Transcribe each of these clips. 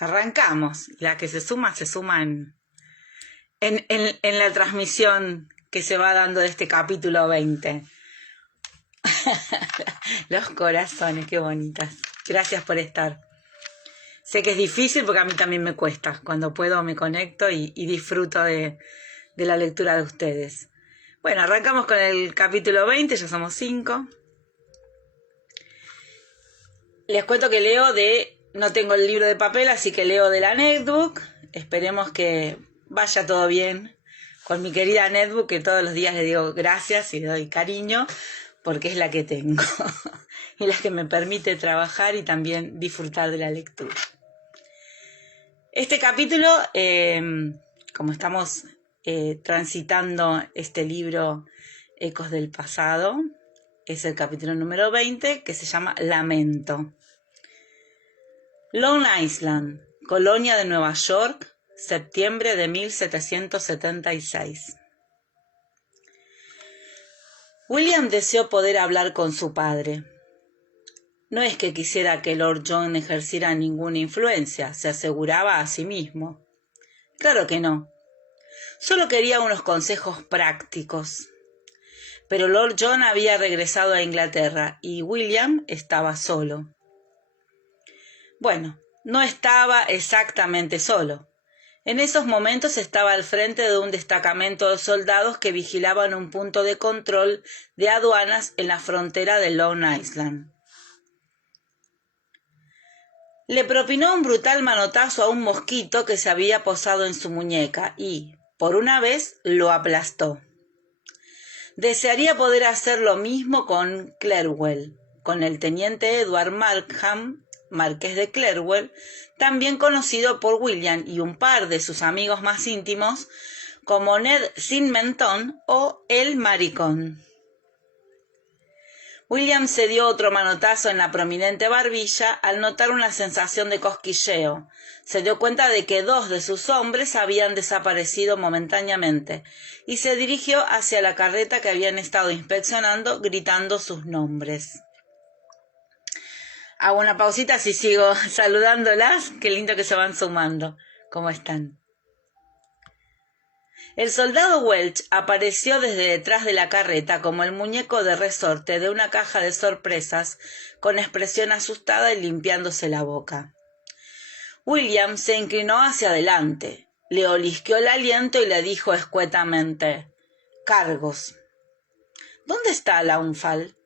Arrancamos. La que se suma en la transmisión que se va dando de este capítulo 20. Los corazones, qué bonitas. Gracias por estar. Sé que es difícil porque a mí también me cuesta. Cuando puedo me conecto y disfruto de la lectura de ustedes. Bueno, arrancamos con el capítulo 20, ya somos 5. Les cuento que no tengo el libro de papel, así que leo de la netbook. Esperemos que vaya todo bien con mi querida netbook, que todos los días le digo gracias y le doy cariño, porque es la que tengo y la que me permite trabajar y también disfrutar de la lectura. Este capítulo, como estamos transitando este libro Ecos del Pasado, es el capítulo número 20, que se llama Lamento. Long Island, colonia de Nueva York, septiembre de 1776. William deseó poder hablar con su padre. No es que quisiera que Lord John ejerciera ninguna influencia, se aseguraba a sí mismo. Claro que no. Solo quería unos consejos prácticos. Pero Lord John había regresado a Inglaterra y William estaba solo. Bueno, no estaba exactamente solo. En esos momentos estaba al frente de un destacamento de soldados que vigilaban un punto de control de aduanas en la frontera de Long Island. Le propinó un brutal manotazo a un mosquito que se había posado en su muñeca y, por una vez, lo aplastó. Desearía poder hacer lo mismo con Clerwell, con el teniente Edward Markham, marqués de Clerwell, también conocido por William y un par de sus amigos más íntimos, como Ned Symington o el Maricón. William se dio otro manotazo en la prominente barbilla al notar una sensación de cosquilleo. Se dio cuenta de que 2 de sus hombres habían desaparecido momentáneamente y se dirigió hacia la carreta que habían estado inspeccionando, gritando sus nombres. Hago una pausita, así sigo saludándolas. Qué lindo que se van sumando. ¿Cómo están? El soldado Welch apareció desde detrás de la carreta como el muñeco de resorte de una caja de sorpresas, con expresión asustada y limpiándose la boca. William se inclinó hacia adelante, le olisqueó el aliento y le dijo escuetamente: «Cargos». «¿Dónde está Launfal?»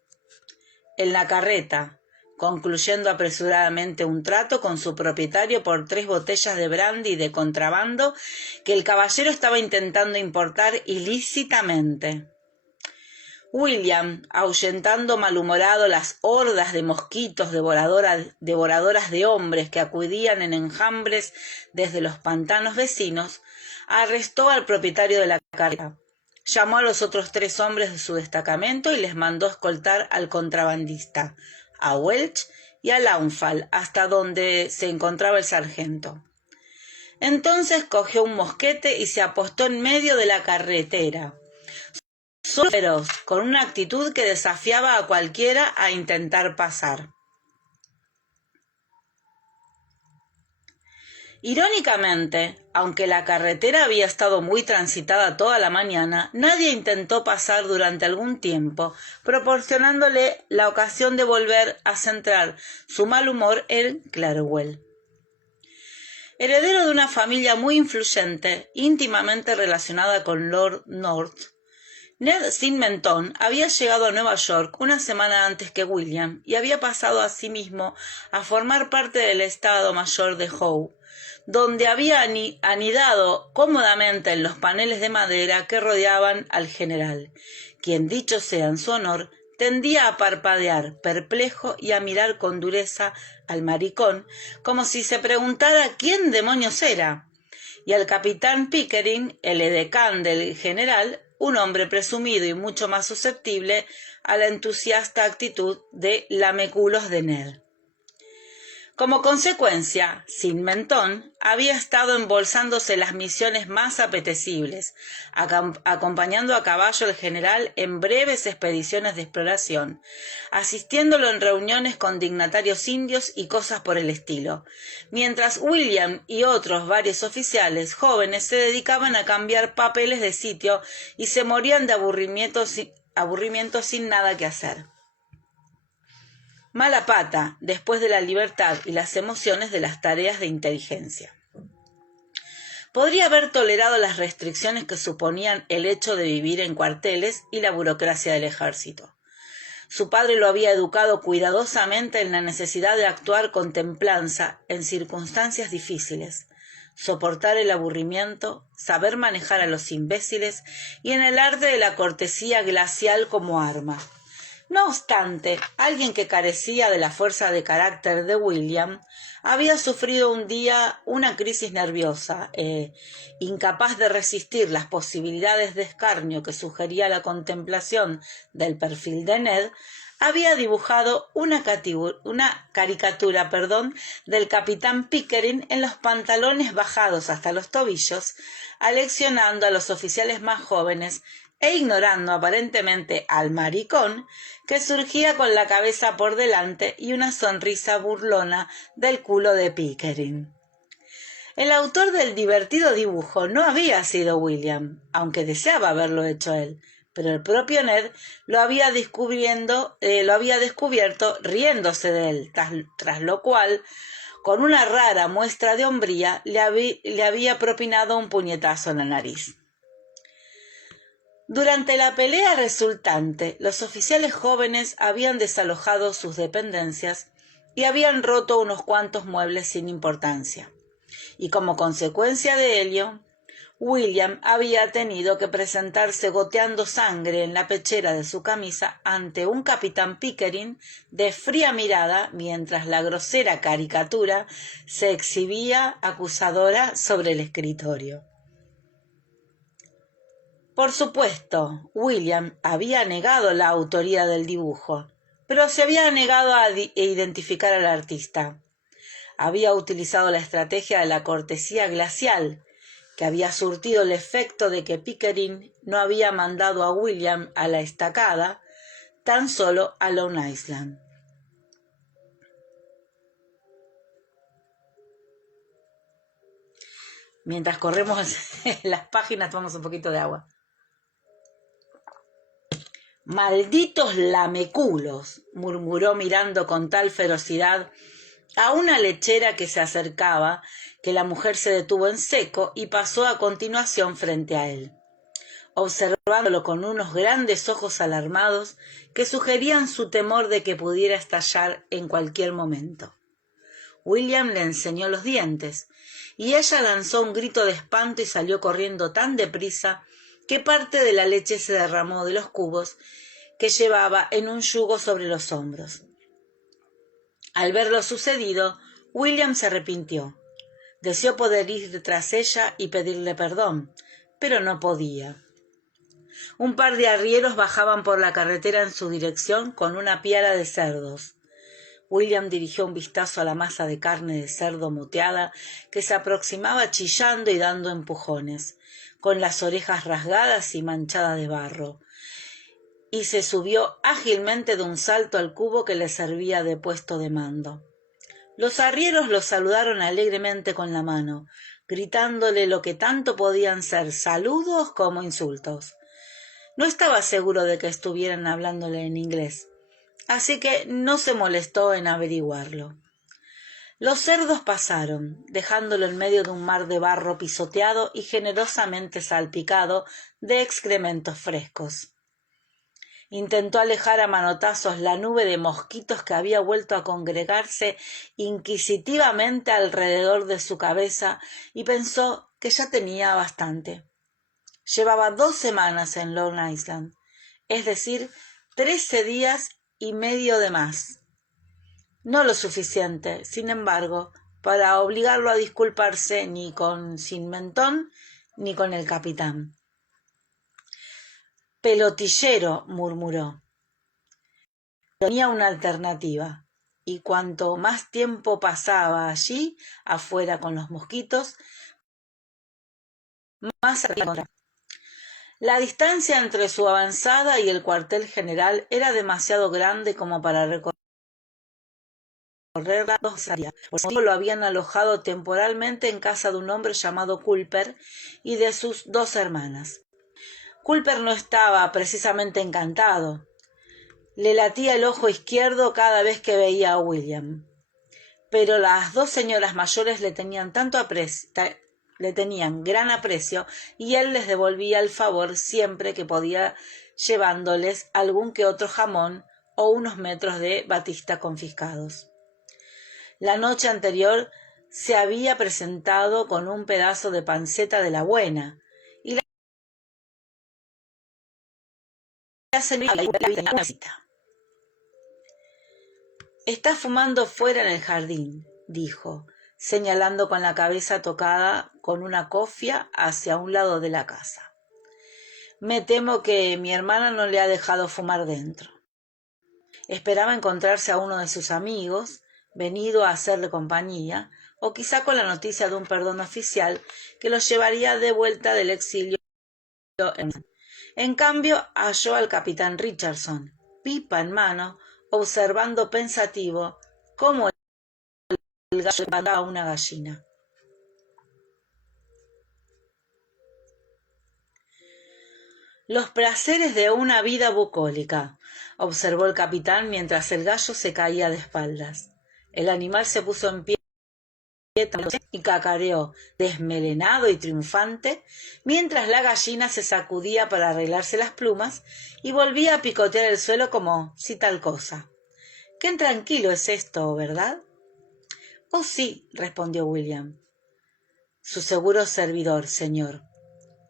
«En la carreta», concluyendo apresuradamente un trato con su propietario por 3 botellas de brandy de contrabando que el caballero estaba intentando importar ilícitamente. William, ahuyentando malhumorado las hordas de mosquitos devoradoras de hombres que acudían en enjambres desde los pantanos vecinos, arrestó al propietario de la carreta. Llamó a los otros 3 hombres de su destacamento y les mandó escoltar al contrabandista, a Welch y a Launfal hasta donde se encontraba el sargento. Entonces cogió un mosquete y se apostó en medio de la carretera, solo feroz, con una actitud que desafiaba a cualquiera a intentar pasar. Irónicamente, aunque la carretera había estado muy transitada toda la mañana, nadie intentó pasar durante algún tiempo, proporcionándole la ocasión de volver a centrar su mal humor en Clerwell. Heredero de una familia muy influyente, íntimamente relacionada con Lord North, Ned Symington había llegado a Nueva York una semana antes que William y había pasado asimismo a formar parte del Estado Mayor de Howe, donde había anidado cómodamente en los paneles de madera que rodeaban al general, quien, dicho sea en su honor, tendía a parpadear, perplejo, y a mirar con dureza al Maricón, como si se preguntara quién demonios era, y al capitán Pickering, el edecán del general, un hombre presumido y mucho más susceptible a la entusiasta actitud de lameculos de Ned. Como consecuencia, Sin Mentón había estado embolsándose las misiones más apetecibles, acompañando a caballo al general en breves expediciones de exploración, asistiéndolo en reuniones con dignatarios indios y cosas por el estilo, mientras William y otros varios oficiales jóvenes se dedicaban a cambiar papeles de sitio y se morían de aburrimiento sin nada que hacer. Mala pata, después de la libertad y las emociones de las tareas de inteligencia. Podría haber tolerado las restricciones que suponían el hecho de vivir en cuarteles y la burocracia del ejército. Su padre lo había educado cuidadosamente en la necesidad de actuar con templanza en circunstancias difíciles, soportar el aburrimiento, saber manejar a los imbéciles y en el arte de la cortesía glacial como arma. No obstante, alguien que carecía de la fuerza de carácter de William había sufrido un día una crisis nerviosa, incapaz de resistir las posibilidades de escarnio que sugería la contemplación del perfil de Ned, había dibujado una caricatura del capitán Pickering en los pantalones bajados hasta los tobillos, aleccionando a los oficiales más jóvenes e ignorando aparentemente al maricón que surgía con la cabeza por delante y una sonrisa burlona del culo de Pickering. El autor del divertido dibujo no había sido William, aunque deseaba haberlo hecho él, pero el propio Ned lo había descubierto riéndose de él, tras lo cual, con una rara muestra de hombría, le había propinado un puñetazo en la nariz. Durante la pelea resultante, los oficiales jóvenes habían desalojado sus dependencias y habían roto unos cuantos muebles sin importancia. Y como consecuencia de ello, William había tenido que presentarse goteando sangre en la pechera de su camisa ante un capitán Pickering de fría mirada mientras la grosera caricatura se exhibía acusadora sobre el escritorio. Por supuesto, William había negado la autoría del dibujo, pero se había negado a identificar al artista. Había utilizado la estrategia de la cortesía glacial, que había surtido el efecto de que Pickering no había mandado a William a la estacada, tan solo a Long Island. Mientras corremos las páginas, tomamos un poquito de agua. «Malditos lameculos», murmuró mirando con tal ferocidad a una lechera que se acercaba, que la mujer se detuvo en seco y pasó a continuación frente a él, observándolo con unos grandes ojos alarmados que sugerían su temor de que pudiera estallar en cualquier momento. William le enseñó los dientes, y ella lanzó un grito de espanto y salió corriendo tan deprisa que parte de la leche se derramó de los cubos que llevaba en un yugo sobre los hombros. Al ver lo sucedido, William se arrepintió. Deseó poder ir tras ella y pedirle perdón, pero no podía. Un par de arrieros bajaban por la carretera en su dirección con una piara de cerdos. William dirigió un vistazo a la masa de carne de cerdo moteada que se aproximaba chillando y dando empujones, con las orejas rasgadas y manchadas de barro, y se subió ágilmente de un salto al cubo que le servía de puesto de mando. Los arrieros lo saludaron alegremente con la mano, gritándole lo que tanto podían ser saludos como insultos. No estaba seguro de que estuvieran hablándole en inglés, así que no se molestó en averiguarlo. Los cerdos pasaron, dejándolo en medio de un mar de barro pisoteado y generosamente salpicado de excrementos frescos. Intentó alejar a manotazos la nube de mosquitos que había vuelto a congregarse inquisitivamente alrededor de su cabeza y pensó que ya tenía bastante. Llevaba 2 semanas en Long Island, es decir, 13 días y medio de más. No lo suficiente, sin embargo, para obligarlo a disculparse ni con Sin Mentón ni con el capitán. «Pelotillero», murmuró. Tenía una alternativa. y cuanto más tiempo pasaba allí, afuera con los mosquitos, más atraía. La distancia entre su avanzada y el cuartel general era demasiado grande como para recorrerla dos áreas. Por eso lo habían alojado temporalmente en casa de un hombre llamado Culper y de sus dos hermanas. Culper no estaba precisamente encantado. Le latía el ojo izquierdo cada vez que veía a William. Pero las dos señoras mayores le tenían gran aprecio y él les devolvía el favor siempre que podía, llevándoles algún que otro jamón o unos metros de batista confiscados. La noche anterior se había presentado con un pedazo de panceta de la buena y la señora tenía una visita. «Está fumando fuera en el jardín», dijo, señalando con la cabeza tocada con una cofia hacia un lado de la casa. «Me temo que mi hermana no le ha dejado fumar dentro. Esperaba encontrarse a uno de sus amigos, venido a hacerle compañía, o quizá con la noticia de un perdón oficial que los llevaría de vuelta del exilio. En cambio, halló al capitán Richardson, pipa en mano, observando pensativo cómo el gallo mataba a una gallina. «Los placeres de una vida bucólica», observó el capitán mientras el gallo se caía de espaldas. El animal se puso en pie y cacareó, desmelenado y triunfante, mientras la gallina se sacudía para arreglarse las plumas y volvía a picotear el suelo como si tal cosa. «Qué intranquilo es esto, ¿verdad?» «Oh, sí», respondió William. «Su seguro servidor, señor».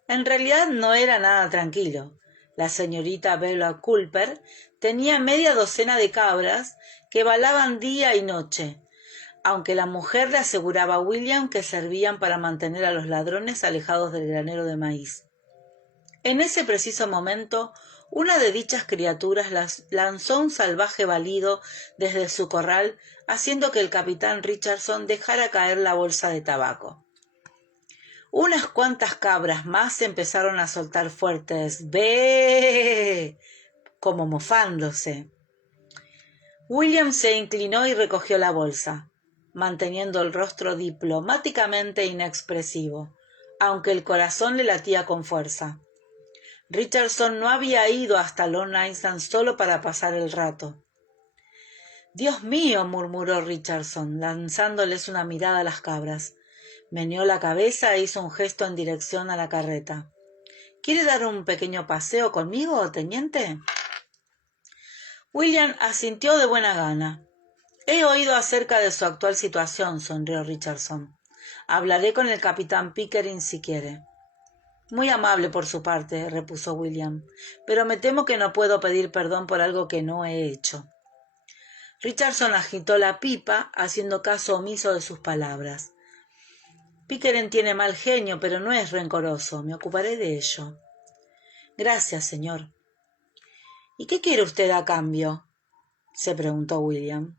En realidad no era nada tranquilo. La señorita Bella Culper tenía media docena de cabras que balaban día y noche, aunque la mujer le aseguraba a William que servían para mantener a los ladrones alejados del granero de maíz. En ese preciso momento, una de dichas criaturas lanzó un salvaje balido desde su corral, haciendo que el capitán Richardson dejara caer la bolsa de tabaco. Unas cuantas cabras más empezaron a soltar fuertes «¡Bé!», como mofándose. William se inclinó y recogió la bolsa, manteniendo el rostro diplomáticamente inexpresivo, aunque el corazón le latía con fuerza. Richardson no había ido hasta Long Island solo para pasar el rato. «Dios mío», murmuró Richardson, lanzándoles una mirada a las cabras. Meneó la cabeza e hizo un gesto en dirección a la carreta. «¿Quiere dar un pequeño paseo conmigo, teniente?» William asintió de buena gana. «He oído acerca de su actual situación», sonrió Richardson. «Hablaré con el capitán Pickering si quiere». «Muy amable por su parte», repuso William, «pero me temo que no puedo pedir perdón por algo que no he hecho». Richardson agitó la pipa, haciendo caso omiso de sus palabras. «Pickering tiene mal genio, pero no es rencoroso. Me ocuparé de ello». «Gracias, señor». «¿Y qué quiere usted a cambio?», se preguntó William.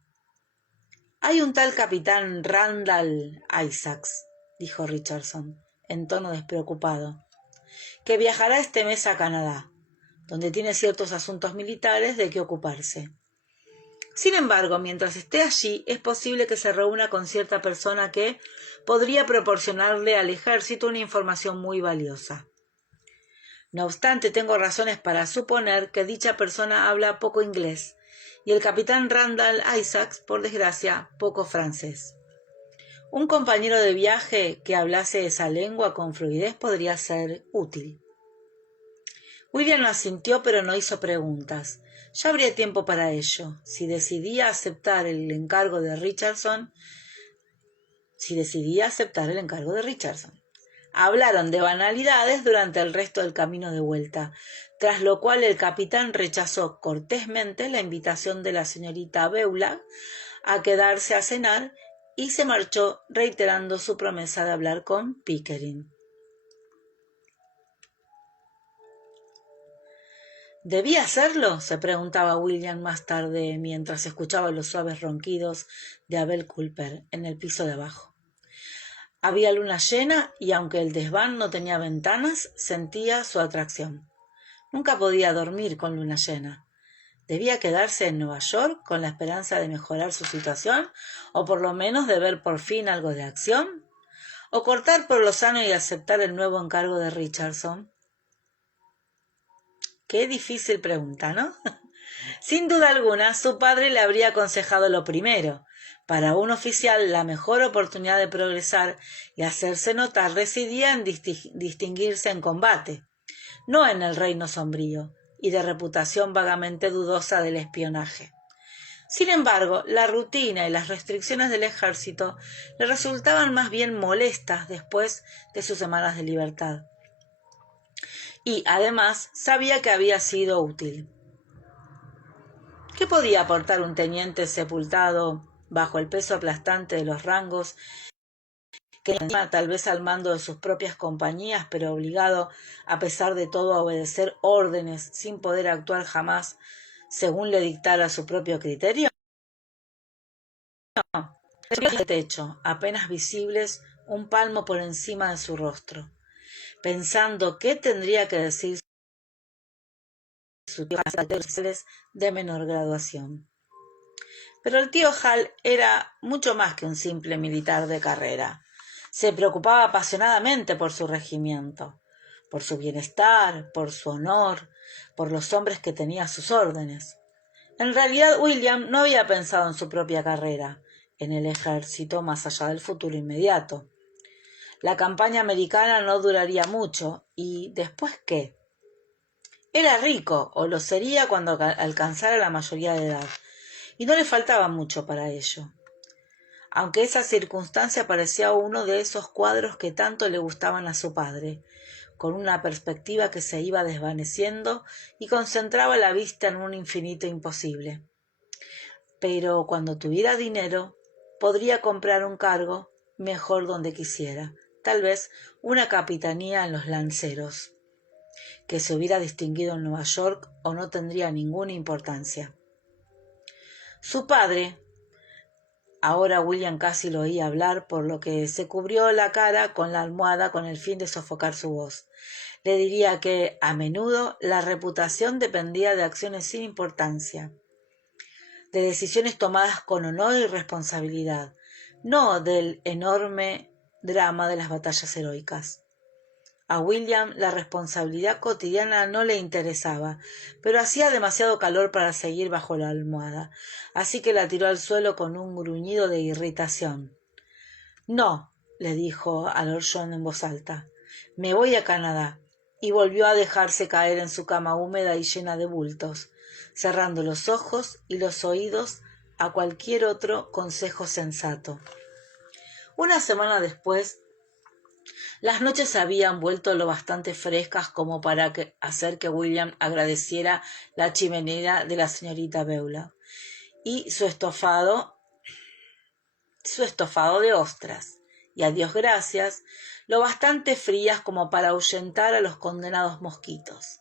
«Hay un tal capitán Randall Isaacs», dijo Richardson, en tono despreocupado, «que viajará este mes a Canadá, donde tiene ciertos asuntos militares de que ocuparse. Sin embargo, mientras esté allí, es posible que se reúna con cierta persona que podría proporcionarle al ejército una información muy valiosa. No obstante, tengo razones para suponer que dicha persona habla poco inglés, y el capitán Randall Isaacs, por desgracia, poco francés. Un compañero de viaje que hablase esa lengua con fluidez podría ser útil». William asintió, pero no hizo preguntas. Ya habría tiempo para ello. Si decidía aceptar el encargo de Richardson. Hablaron de banalidades durante el resto del camino de vuelta, tras lo cual el capitán rechazó cortésmente la invitación de la señorita Beulah a quedarse a cenar y se marchó reiterando su promesa de hablar con Pickering. ¿Debía hacerlo?, se preguntaba William más tarde mientras escuchaba los suaves ronquidos de Abel Culper en el piso de abajo. Había luna llena y aunque el desván no tenía ventanas, sentía su atracción. Nunca podía dormir con luna llena. ¿Debía quedarse en Nueva York con la esperanza de mejorar su situación o por lo menos de ver por fin algo de acción? ¿O cortar por lo sano y aceptar el nuevo encargo de Richardson? Qué difícil pregunta, ¿no? Sin duda alguna, su padre le habría aconsejado lo primero. Para un oficial, la mejor oportunidad de progresar y hacerse notar residía en distinguirse en combate, no en el reino sombrío y de reputación vagamente dudosa del espionaje. Sin embargo, la rutina y las restricciones del ejército le resultaban más bien molestas después de sus semanas de libertad. Y, además, sabía que había sido útil. ¿Qué podía aportar un teniente sepultado bajo el peso aplastante de los rangos, que encima tal vez al mando de sus propias compañías, pero obligado a pesar de todo a obedecer órdenes sin poder actuar jamás según le dictara su propio criterio? No, el techo, apenas visibles un palmo por encima de su rostro, pensando qué tendría que decir sus tíos de menor graduación. Pero el tío Hal era mucho más que un simple militar de carrera. Se preocupaba apasionadamente por su regimiento, por su bienestar, por su honor, por los hombres que tenía a sus órdenes. En realidad, William no había pensado en su propia carrera, en el ejército más allá del futuro inmediato. La campaña americana no duraría mucho, ¿y después qué? Era rico, o lo sería cuando alcanzara la mayoría de edad, y no le faltaba mucho para ello. Aunque esa circunstancia parecía uno de esos cuadros que tanto le gustaban a su padre, con una perspectiva que se iba desvaneciendo y concentraba la vista en un infinito imposible. Pero cuando tuviera dinero, podría comprar un cargo mejor donde quisiera, tal vez una capitanía en los lanceros, que se hubiera distinguido en Nueva York o no tendría ninguna importancia. Su padre, ahora William casi lo oía hablar, por lo que se cubrió la cara con la almohada con el fin de sofocar su voz. Le diría que, a menudo, la reputación dependía de acciones sin importancia, de decisiones tomadas con honor y responsabilidad, no del enorme drama de las batallas heroicas. A William la responsabilidad cotidiana no le interesaba, pero hacía demasiado calor para seguir bajo la almohada, así que la tiró al suelo con un gruñido de irritación. «No», le dijo a Lord John en voz alta, «me voy a Canadá», y volvió a dejarse caer en su cama húmeda y llena de bultos, cerrando los ojos y los oídos a cualquier otro consejo sensato. Una semana después, las noches se habían vuelto lo bastante frescas como para hacer que William agradeciera la chimenea de la señorita Beulah y su estofado de ostras, y a Dios gracias, lo bastante frías como para ahuyentar a los condenados mosquitos.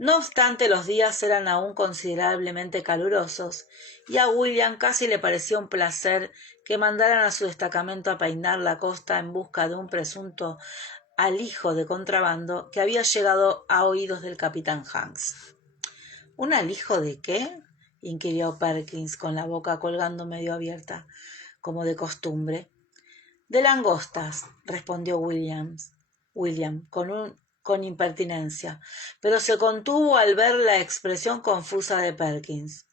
No obstante, los días eran aún considerablemente calurosos, y a William casi le pareció un placer que mandaran a su destacamento a peinar la costa en busca de un presunto alijo de contrabando que había llegado a oídos del capitán Hanks. ¿Un alijo de qué?, inquirió Perkins con la boca colgando medio abierta, como de costumbre. De langostas, respondió William con impertinencia, pero se contuvo al ver la expresión confusa de Perkins.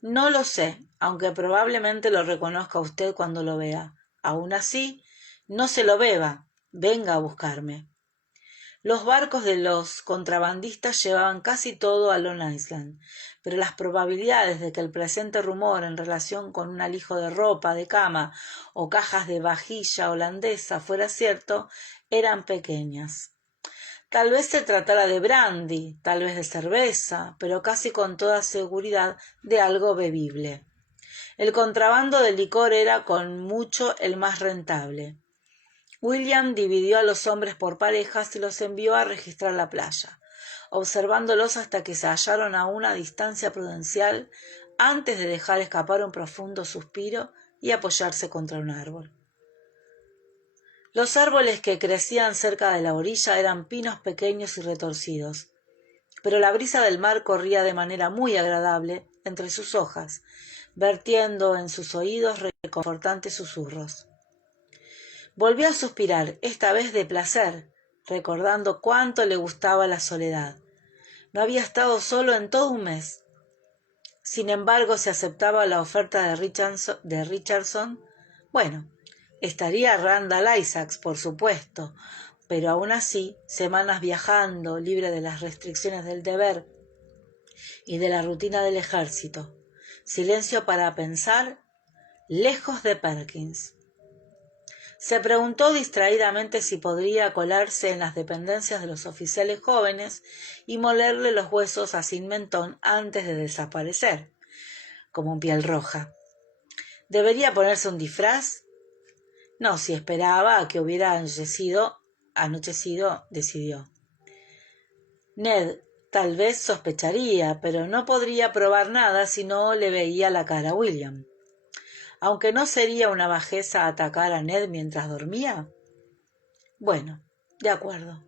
No lo sé, aunque probablemente lo reconozca usted cuando lo vea. Aún así, no se lo beba. Venga a buscarme. Los barcos de los contrabandistas llevaban casi todo a Long Island, pero las probabilidades de que el presente rumor en relación con un alijo de ropa de cama o cajas de vajilla holandesa fuera cierto eran pequeñas. Tal vez se tratara de brandy, tal vez de cerveza, pero casi con toda seguridad de algo bebible. El contrabando de licor era con mucho el más rentable. William dividió a los hombres por parejas y los envió a registrar la playa. observándolos hasta que se hallaron a una distancia prudencial antes de dejar escapar un profundo suspiro y apoyarse contra un árbol. Los árboles que crecían cerca de la orilla eran pinos pequeños y retorcidos, pero la brisa del mar corría de manera muy agradable entre sus hojas, vertiendo en sus oídos reconfortantes susurros. Volvió a suspirar, esta vez de placer, recordando cuánto le gustaba la soledad. No había estado solo en todo un mes. Sin embargo, si aceptaba la oferta de Richardson, bueno, estaría Randall Isaacs, por supuesto, pero aún así, semanas viajando, libre de las restricciones del deber y de la rutina del ejército. Silencio para pensar, lejos de Perkins. Se preguntó distraídamente si podría colarse en las dependencias de los oficiales jóvenes y molerle los huesos a Sin Mentón antes de desaparecer, como un piel roja. ¿Debería ponerse un disfraz? No, si esperaba a que hubiera anochecido, decidió. Ned tal vez sospecharía, pero no podría probar nada si no le veía la cara a William. Aunque no sería una bajeza atacar a Ned mientras dormía. Bueno, de acuerdo.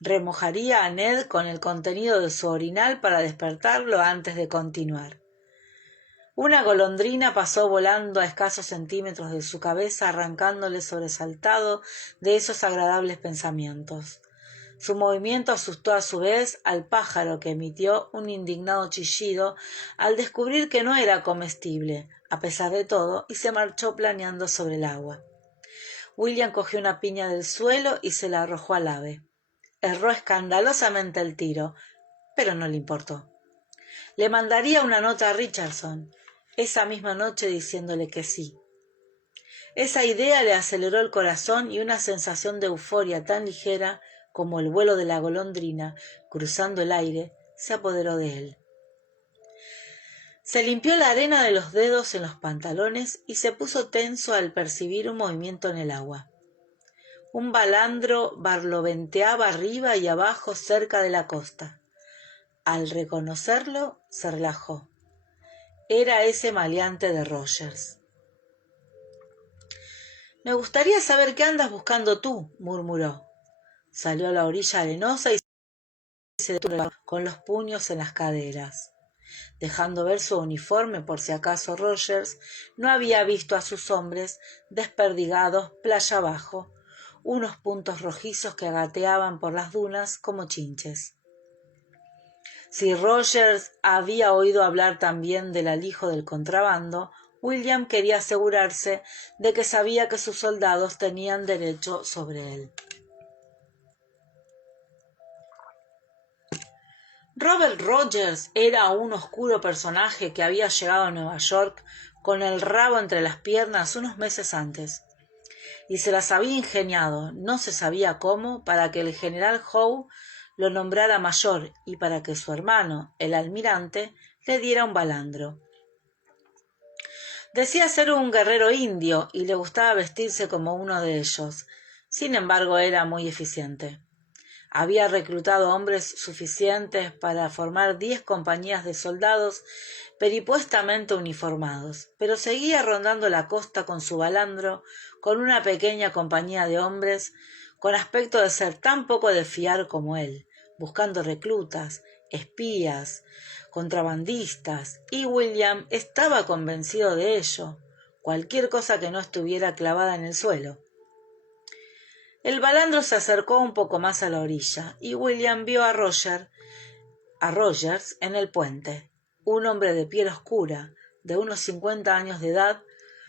Remojaría a Ned con el contenido de su orinal para despertarlo antes de continuar. Una golondrina pasó volando a escasos centímetros de su cabeza, arrancándole sobresaltado de esos agradables pensamientos. Su movimiento asustó a su vez al pájaro, que emitió un indignado chillido al descubrir que no era comestible, a pesar de todo, y se marchó planeando sobre el agua. William cogió una piña del suelo y se la arrojó al ave. Erró escandalosamente el tiro, pero no le importó. Le mandaría una nota a Richardson esa misma noche diciéndole que sí. Esa idea le aceleró el corazón y una sensación de euforia tan ligera como el vuelo de la golondrina cruzando el aire se apoderó de él. Se limpió la arena de los dedos en los pantalones y se puso tenso al percibir un movimiento en el agua. Un balandro barloventeaba arriba y abajo cerca de la costa. Al reconocerlo, se relajó. Era ese maleante de Rogers. «Me gustaría saber qué andas buscando tú», murmuró. Salió a la orilla arenosa y se detuvo con los puños en las caderas, dejando ver su uniforme por si acaso Rogers no había visto a sus hombres desperdigados playa abajo, unos puntos rojizos que gateaban por las dunas como chinches. Si Rogers había oído hablar también del alijo del contrabando, William quería asegurarse de que sabía que sus soldados tenían derecho sobre él. Robert Rogers era un oscuro personaje que había llegado a Nueva York con el rabo entre las piernas unos meses antes, y se las había ingeniado, no se sabía cómo, para que el general Howe lo nombrara mayor y para que su hermano, el almirante, le diera un balandro. Decía ser un guerrero indio y le gustaba vestirse como uno de ellos. Sin embargo, era muy eficiente. Había reclutado hombres suficientes para formar 10 compañías de soldados peripuestamente uniformados, pero seguía rondando la costa con su balandro con una pequeña compañía de hombres con aspecto de ser tan poco de fiar como él, buscando reclutas, espías, contrabandistas, y William estaba convencido de ello, cualquier cosa que no estuviera clavada en el suelo. El balandro se acercó un poco más a la orilla, y William vio a Rogers en el puente, un hombre de piel oscura, de unos 50 años de edad,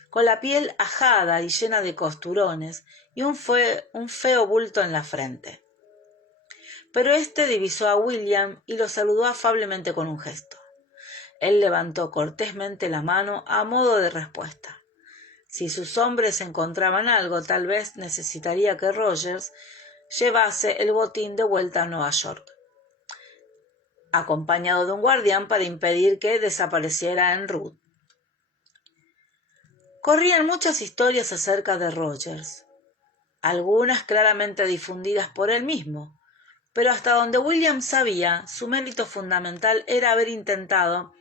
con la piel ajada y llena de costurones, y un feo bulto en la frente. Pero éste divisó a William y lo saludó afablemente con un gesto. Él levantó cortésmente la mano a modo de respuesta. Si sus hombres encontraban algo, tal vez necesitaría que Rogers llevase el botín de vuelta a Nueva York, acompañado de un guardián para impedir que desapareciera en route. Corrían muchas historias acerca de Rogers, algunas claramente difundidas por él mismo, pero hasta donde William sabía, su mérito fundamental era haber intentado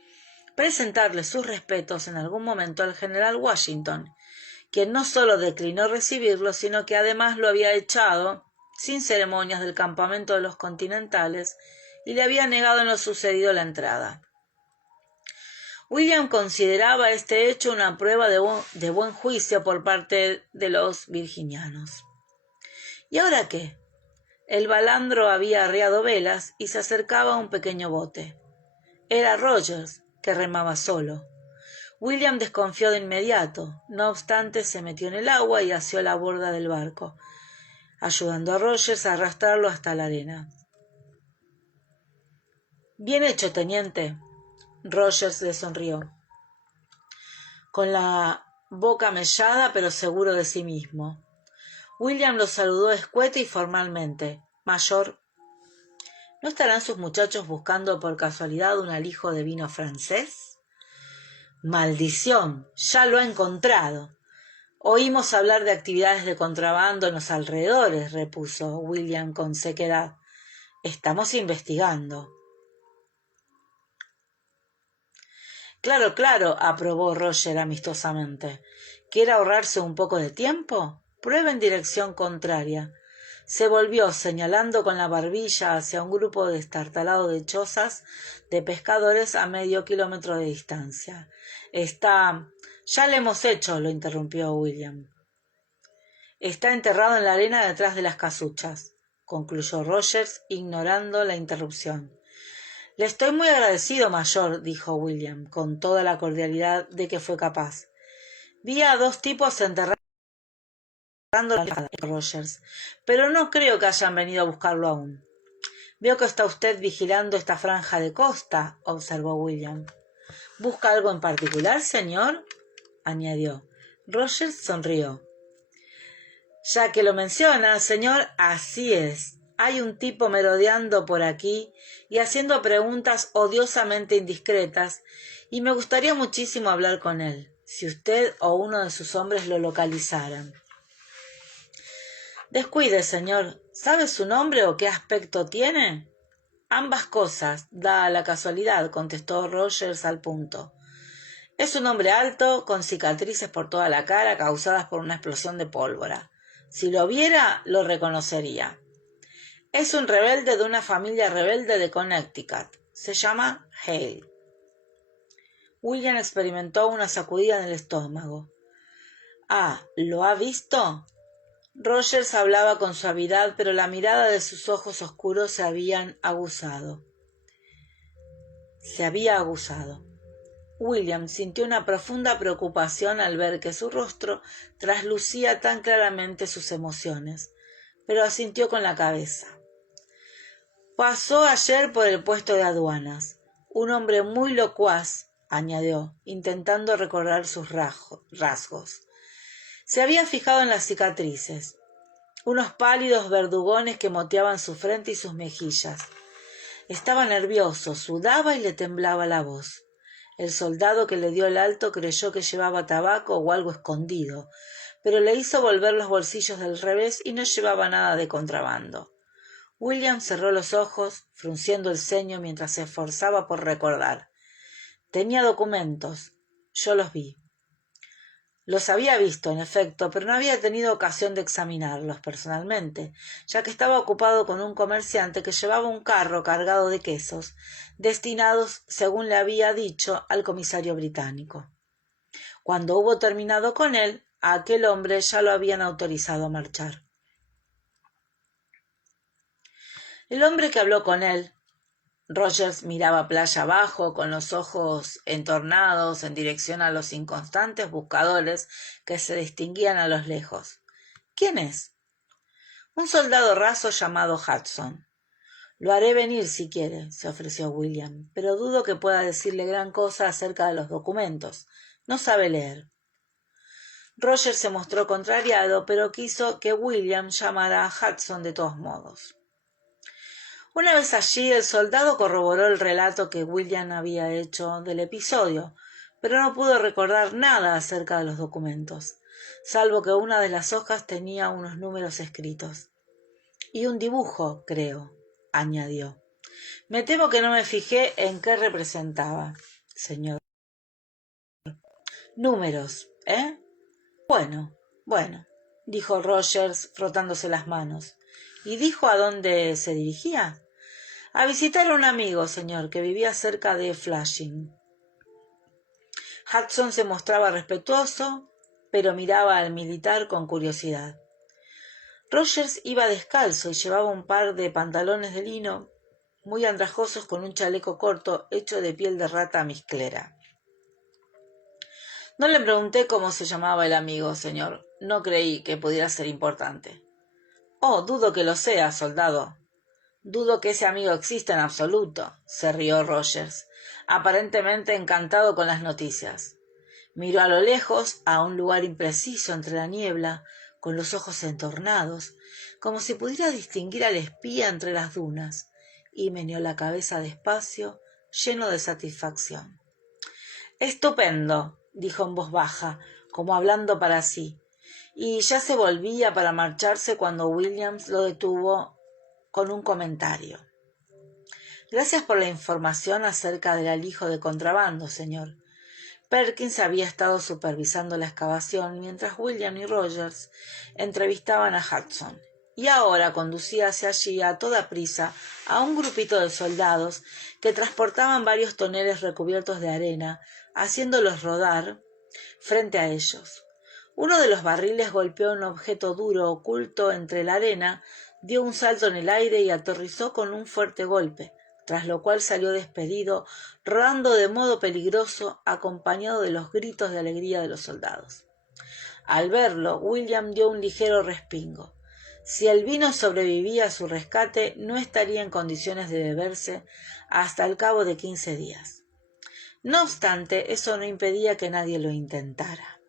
presentarle sus respetos en algún momento al general Washington, quien no solo declinó recibirlo, sino que además lo había echado sin ceremonias del campamento de los Continentales y le había negado en lo sucedido la entrada. William consideraba este hecho una prueba de buen juicio por parte de los virginianos. ¿Y ahora qué? El balandro había arriado velas y se acercaba a un pequeño bote. Era Rogers, que remaba solo. William desconfió de inmediato, no obstante se metió en el agua y asió la borda del barco, ayudando a Rogers a arrastrarlo hasta la arena. «Bien hecho, teniente», Rogers le sonrió, con la boca mellada pero seguro de sí mismo. William lo saludó escueto y formalmente. «Mayor, ¿no estarán sus muchachos buscando por casualidad un alijo de vino francés?» «Maldición, ya lo ha encontrado. Oímos hablar de actividades de contrabando en los alrededores», repuso William con sequedad. «Estamos investigando». Claro, aprobó Roger amistosamente. ¿Quiere ahorrarse un poco de tiempo? Pruebe en dirección contraria. Se volvió, señalando con la barbilla hacia un grupo destartalado de chozas de pescadores a medio kilómetro de distancia. Ya lo hemos hecho, lo interrumpió William. Está enterrado en la arena detrás de las casuchas, concluyó Rogers, ignorando la interrupción. «Le estoy muy agradecido, mayor», dijo William, con toda la cordialidad de que fue capaz. «Vi a dos tipos enterrando la casa de Rogers, pero no creo que hayan venido a buscarlo aún». «Veo que está usted vigilando esta franja de costa», observó William. «¿Busca algo en particular, señor?», añadió. Rogers sonrió. «Ya que lo menciona, señor, así es. Hay un tipo merodeando por aquí y haciendo preguntas odiosamente indiscretas, y me gustaría muchísimo hablar con él, si usted o uno de sus hombres lo localizaran». «Descuide, señor. ¿Sabe su nombre o qué aspecto tiene?» «Ambas cosas, da la casualidad», contestó Rogers al punto. «Es un hombre alto, con cicatrices por toda la cara causadas por una explosión de pólvora. Si lo viera, lo reconocería. Es un rebelde de una familia rebelde de Connecticut. Se llama Hale». William experimentó una sacudida en el estómago. «Ah, ¿lo ha visto?» Rogers hablaba con suavidad, pero la mirada de sus ojos oscuros se había aguzado. William sintió una profunda preocupación al ver que su rostro traslucía tan claramente sus emociones, pero asintió con la cabeza. «Pasó ayer por el puesto de aduanas. Un hombre muy locuaz», añadió, intentando recordar sus rasgos. Se había fijado en las cicatrices, unos pálidos verdugones que moteaban su frente y sus mejillas. Estaba nervioso, sudaba y le temblaba la voz. El soldado que le dio el alto creyó que llevaba tabaco o algo escondido, pero le hizo volver los bolsillos del revés y no llevaba nada de contrabando. William cerró los ojos, frunciendo el ceño mientras se esforzaba por recordar. «Tenía documentos. Yo los vi». Los había visto, en efecto, pero no había tenido ocasión de examinarlos personalmente, ya que estaba ocupado con un comerciante que llevaba un carro cargado de quesos, destinados, según le había dicho, al comisario británico. Cuando hubo terminado con él, a aquel hombre ya lo habían autorizado a marchar. El hombre que habló con él, Rogers miraba playa abajo con los ojos entornados en dirección a los inconstantes buscadores que se distinguían a lo lejos. «¿Quién es?» «Un soldado raso llamado Hudson». «Lo haré venir si quiere», se ofreció William, «pero dudo que pueda decirle gran cosa acerca de los documentos. No sabe leer». Rogers se mostró contrariado, pero quiso que William llamara a Hudson de todos modos. Una vez allí, el soldado corroboró el relato que William había hecho del episodio, pero no pudo recordar nada acerca de los documentos, salvo que una de las hojas tenía unos números escritos. «Y un dibujo, creo», añadió. Me temo que no me fijé en qué representaba, señor. Números, ¿eh? Bueno, dijo Rogers frotándose las manos. ¿Y dijo a dónde se dirigía? A visitar a un amigo, señor, que vivía cerca de Flushing. Hudson se mostraba respetuoso, pero miraba al militar con curiosidad. Rogers iba descalzo y llevaba un par de pantalones de lino muy andrajosos con un chaleco corto hecho de piel de rata misclera. No le pregunté cómo se llamaba el amigo, señor. No creí que pudiera ser importante. Oh, dudo que lo sea, soldado. Dudo que ese amigo exista en absoluto, se rió Rogers, aparentemente encantado con las noticias. Miró a lo lejos, a un lugar impreciso entre la niebla, con los ojos entornados, como si pudiera distinguir al espía entre las dunas, y meneó la cabeza despacio, lleno de satisfacción. Estupendo, dijo en voz baja, como hablando para sí, y ya se volvía para marcharse cuando Williams lo detuvo con un comentario. Gracias por la información acerca del alijo de contrabando, señor. Perkins había estado supervisando la excavación mientras William y Rogers entrevistaban a Hudson, y ahora conducía hacia allí a toda prisa a un grupito de soldados que transportaban varios toneles recubiertos de arena, haciéndolos rodar frente a ellos. Uno de los barriles golpeó un objeto duro oculto entre la arena, dio un salto en el aire y aterrizó con un fuerte golpe, tras lo cual salió despedido, rodando de modo peligroso, acompañado de los gritos de alegría de los soldados. Al verlo, William dio un ligero respingo. Si el vino sobrevivía a su rescate, no estaría en condiciones de beberse hasta el cabo de 15 días. No obstante, eso no impedía que nadie lo intentara.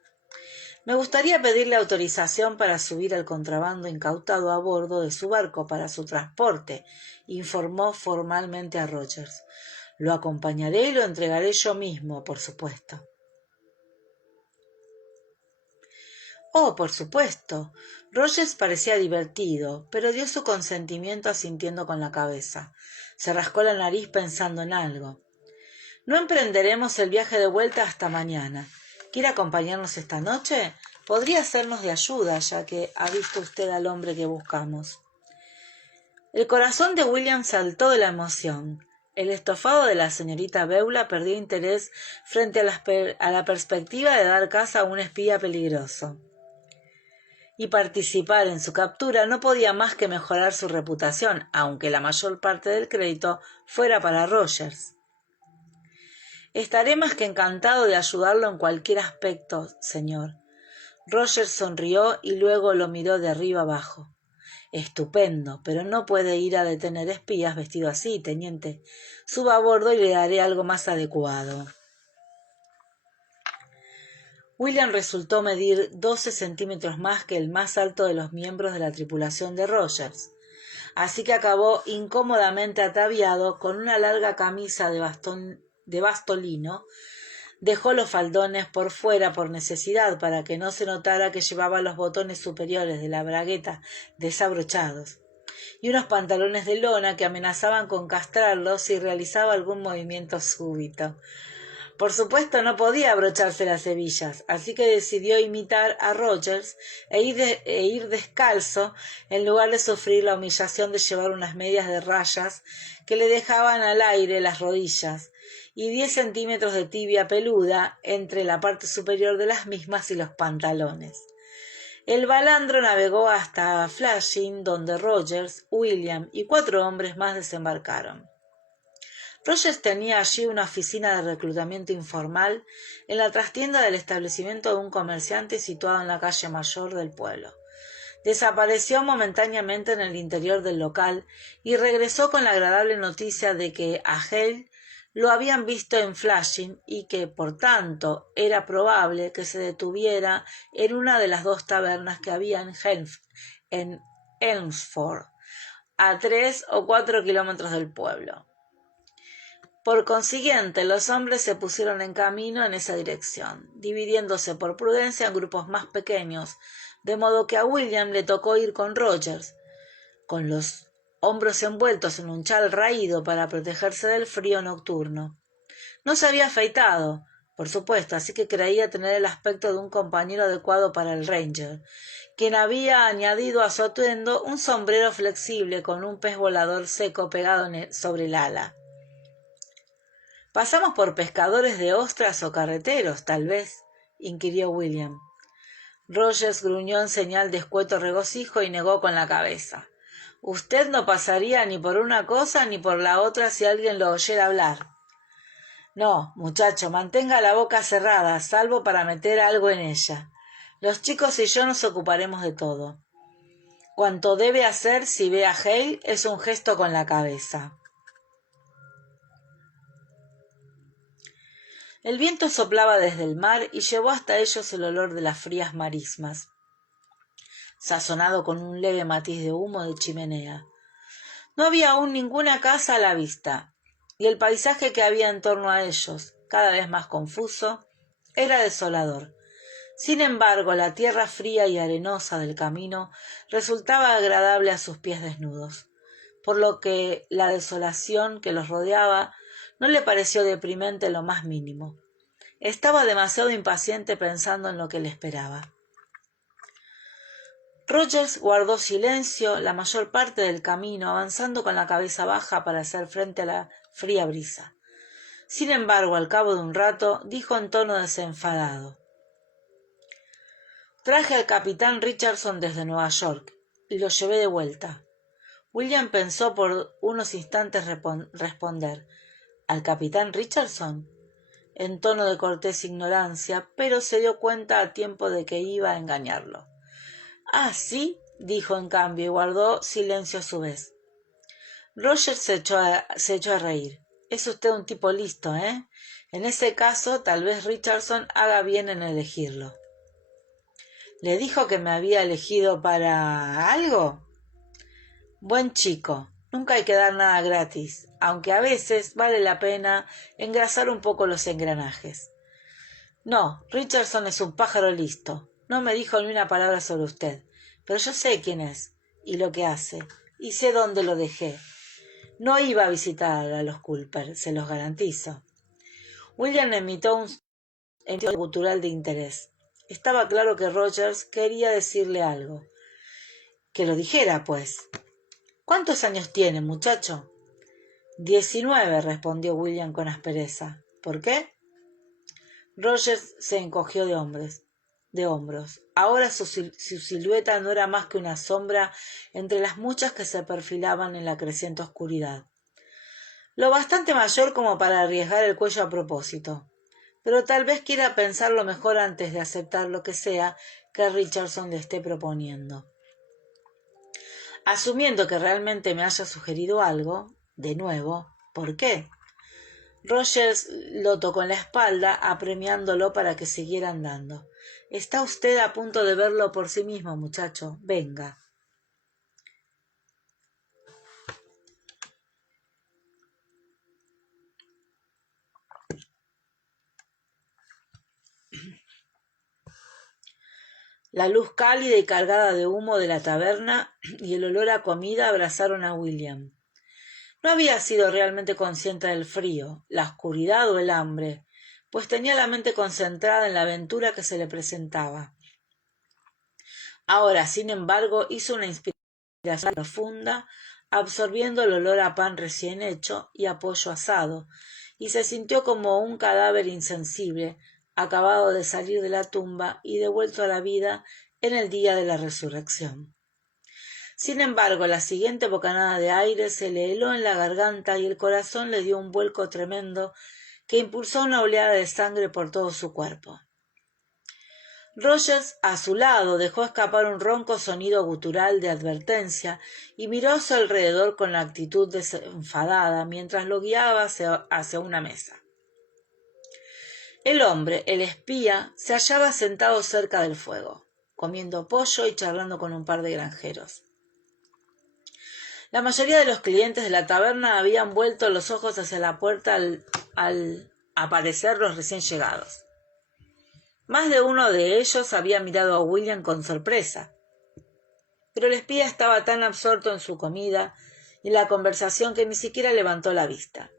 Me gustaría pedirle autorización para subir el contrabando incautado a bordo de su barco para su transporte, informó formalmente a Rogers. Lo acompañaré y lo entregaré yo mismo, por supuesto. Oh, por supuesto. Rogers parecía divertido, pero dio su consentimiento asintiendo con la cabeza. Se rascó la nariz pensando en algo. No emprenderemos el viaje de vuelta hasta mañana. ¿Quiere acompañarnos esta noche? Podría sernos de ayuda, ya que ha visto usted al hombre que buscamos. El corazón de William saltó de la emoción. El estofado de la señorita Beulah perdió interés frente a la perspectiva de dar caza a un espía peligroso. Y participar en su captura no podía más que mejorar su reputación, aunque la mayor parte del crédito fuera para Rogers. Estaré más que encantado de ayudarlo en cualquier aspecto, señor. Rogers sonrió y luego lo miró de arriba abajo. Estupendo, pero no puede ir a detener espías vestido así, teniente. Suba a bordo y le daré algo más adecuado. William resultó medir 12 centímetros más que el más alto de los miembros de la tripulación de Rogers, así que acabó incómodamente ataviado con una larga camisa de bastolino. Dejó los faldones por fuera por necesidad para que no se notara que llevaba los botones superiores de la bragueta desabrochados, y unos pantalones de lona que amenazaban con castrarlo si realizaba algún movimiento súbito. Por supuesto no podía abrocharse las hebillas, así que decidió imitar a Rogers e ir descalzo en lugar de sufrir la humillación de llevar unas medias de rayas que le dejaban al aire las rodillas y 10 centímetros de tibia peluda entre la parte superior de las mismas y los pantalones. El balandro navegó hasta Flushing, donde Rogers, William y 4 hombres más desembarcaron. Rogers tenía allí una oficina de reclutamiento informal en la trastienda del establecimiento de un comerciante situado en la calle mayor del pueblo. Desapareció momentáneamente en el interior del local y regresó con la agradable noticia de que a Hale lo habían visto en Flushing y que, por tanto, era probable que se detuviera en una de las 2 tabernas que había en Elmsford, a 3 o 4 kilómetros del pueblo. Por consiguiente, los hombres se pusieron en camino en esa dirección, dividiéndose por prudencia en grupos más pequeños, de modo que a William le tocó ir con Rogers. Con los hombros envueltos en un chal raído para protegerse del frío nocturno. No se había afeitado, por supuesto, así que creía tener el aspecto de un compañero adecuado para el ranger, quien había añadido a su atuendo un sombrero flexible con un pez volador seco pegado sobre el ala. —¿Pasamos por pescadores de ostras o carreteros, tal vez? —inquirió William. Rogers gruñó en señal de escueto regocijo y negó con la cabeza. —Usted no pasaría ni por una cosa ni por la otra si alguien lo oyera hablar. No, muchacho, mantenga la boca cerrada, salvo para meter algo en ella. Los chicos y yo nos ocuparemos de todo. Cuanto debe hacer si ve a Hale es un gesto con la cabeza. El viento soplaba desde el mar y llevó hasta ellos el olor de las frías marismas, sazonado con un leve matiz de humo de chimenea. No había aún ninguna casa a la vista, y el paisaje que había en torno a ellos, cada vez más confuso, era desolador. Sin embargo, la tierra fría y arenosa del camino resultaba agradable a sus pies desnudos, por lo que la desolación que los rodeaba no le pareció deprimente lo más mínimo. Estaba demasiado impaciente pensando en lo que le esperaba. Rogers guardó silencio la mayor parte del camino, avanzando con la cabeza baja para hacer frente a la fría brisa. Sin embargo, al cabo de un rato, dijo en tono desenfadado: «Traje al capitán Richardson desde Nueva York y lo llevé de vuelta». William pensó por unos instantes responder: «¿Al capitán Richardson?», en tono de cortés ignorancia, pero se dio cuenta a tiempo de que iba a engañarlo. «Ah, sí», dijo en cambio, y guardó silencio a su vez. Rogers se echó a reír. «Es usted un tipo listo, ¿eh? En ese caso, tal vez Richardson haga bien en elegirlo». «¿Le dijo que me había elegido para algo?» «Buen chico. Nunca hay que dar nada gratis, aunque a veces vale la pena engrasar un poco los engranajes». «No, Richardson es un pájaro listo. No me dijo ni una palabra sobre usted, pero yo sé quién es y lo que hace, y sé dónde lo dejé. No iba a visitar a los Culper, se los garantizo». William emitió un gutural de interés. Estaba claro que Rogers quería decirle algo. Que lo dijera, pues. «¿Cuántos años tiene, muchacho?» 19, respondió William con aspereza. ¿Por qué? Rogers se encogió de hombros. Ahora su silueta no era más que una sombra entre las muchas que se perfilaban en la creciente oscuridad. Lo bastante mayor como para arriesgar el cuello a propósito, pero tal vez quiera pensarlo mejor antes de aceptar lo que sea que Richardson le esté proponiendo. Asumiendo que realmente me haya sugerido algo, de nuevo, ¿por qué? Rogers lo tocó en la espalda, apremiándolo para que siguiera andando. «Está usted a punto de verlo por sí mismo, muchacho. Venga». La luz cálida y cargada de humo de la taberna y el olor a comida abrazaron a William. No había sido realmente consciente del frío, la oscuridad o el hambre, pues tenía la mente concentrada en la aventura que se le presentaba. Ahora, sin embargo, hizo una inspiración profunda, absorbiendo el olor a pan recién hecho y a pollo asado, y se sintió como un cadáver insensible, acabado de salir de la tumba y devuelto a la vida en el día de la resurrección. Sin embargo, la siguiente bocanada de aire se le heló en la garganta y el corazón le dio un vuelco tremendo que impulsó una oleada de sangre por todo su cuerpo. Rogers, a su lado, dejó escapar un ronco sonido gutural de advertencia y miró a su alrededor con la actitud desenfadada mientras lo guiaba hacia una mesa. El hombre, el espía, se hallaba sentado cerca del fuego, comiendo pollo y charlando con un par de granjeros. La mayoría de los clientes de la taberna habían vuelto los ojos hacia la puerta al aparecer los recién llegados. Más de uno de ellos había mirado a William con sorpresa, pero el espía estaba tan absorto en su comida y la conversación que ni siquiera levantó la vista.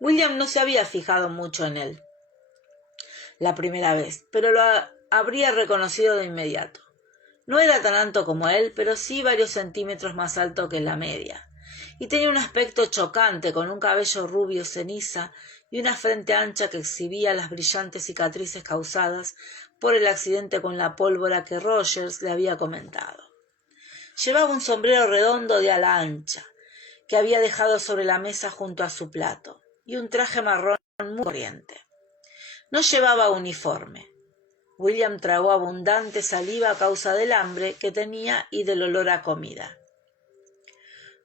William no se había fijado mucho en él la primera vez, pero lo habría reconocido de inmediato. No era tan alto como él, pero sí varios centímetros más alto que la media, y tenía un aspecto chocante, con un cabello rubio ceniza y una frente ancha que exhibía las brillantes cicatrices causadas por el accidente con la pólvora que Rogers le había comentado. Llevaba un sombrero redondo de ala ancha, que había dejado sobre la mesa junto a su plato, y un traje marrón muy corriente. No llevaba uniforme. William tragó abundante saliva a causa del hambre que tenía y del olor a comida.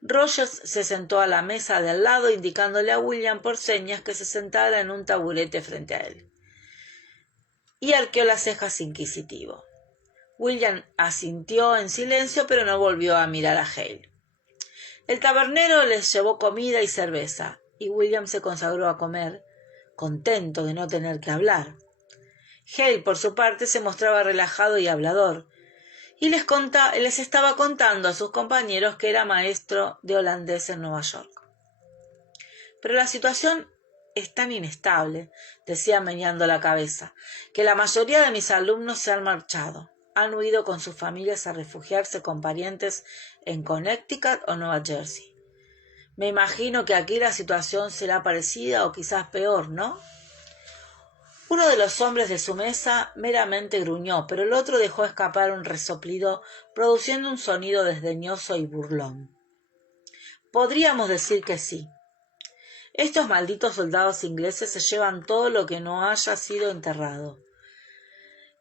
Rogers se sentó a la mesa de al lado, indicándole a William por señas que se sentara en un taburete frente a él, y arqueó las cejas inquisitivo. William asintió en silencio, pero no volvió a mirar a Hale. El tabernero les llevó comida y cerveza, y William se consagró a comer, contento de no tener que hablar. Hale, por su parte, se mostraba relajado y hablador, y les estaba contando a sus compañeros que era maestro de holandés en Nueva York. Pero la situación es tan inestable, decía meneando la cabeza, que la mayoría de mis alumnos se han marchado. Han huido con sus familias a refugiarse con parientes en Connecticut o Nueva Jersey. Me imagino que aquí la situación será parecida o quizás peor, ¿no? Uno de los hombres de su mesa meramente gruñó, pero el otro dejó escapar un resoplido, produciendo un sonido desdeñoso y burlón. Podríamos decir que sí. Estos malditos soldados ingleses se llevan todo lo que no haya sido enterrado.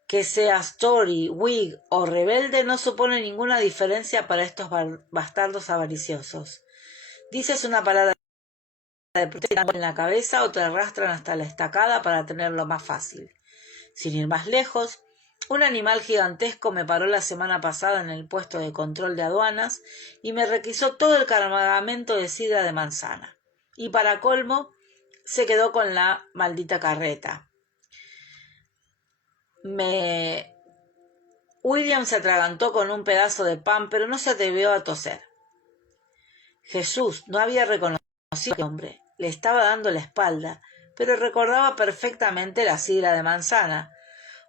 Que seas Tory, Whig o rebelde no supone ninguna diferencia para estos bastardos avariciosos. Dices una palabra de protesta en la cabeza o te arrastran hasta la estacada para tenerlo más fácil. Sin ir más lejos, un animal gigantesco me paró la semana pasada en el puesto de control de aduanas y me requisó todo el cargamento de sidra de manzana. Y para colmo, se quedó con la maldita carreta. William se atragantó con un pedazo de pan, pero no se atrevió a toser. Jesús no había reconocido a aquel hombre. Le estaba dando la espalda, pero recordaba perfectamente la sidra de manzana.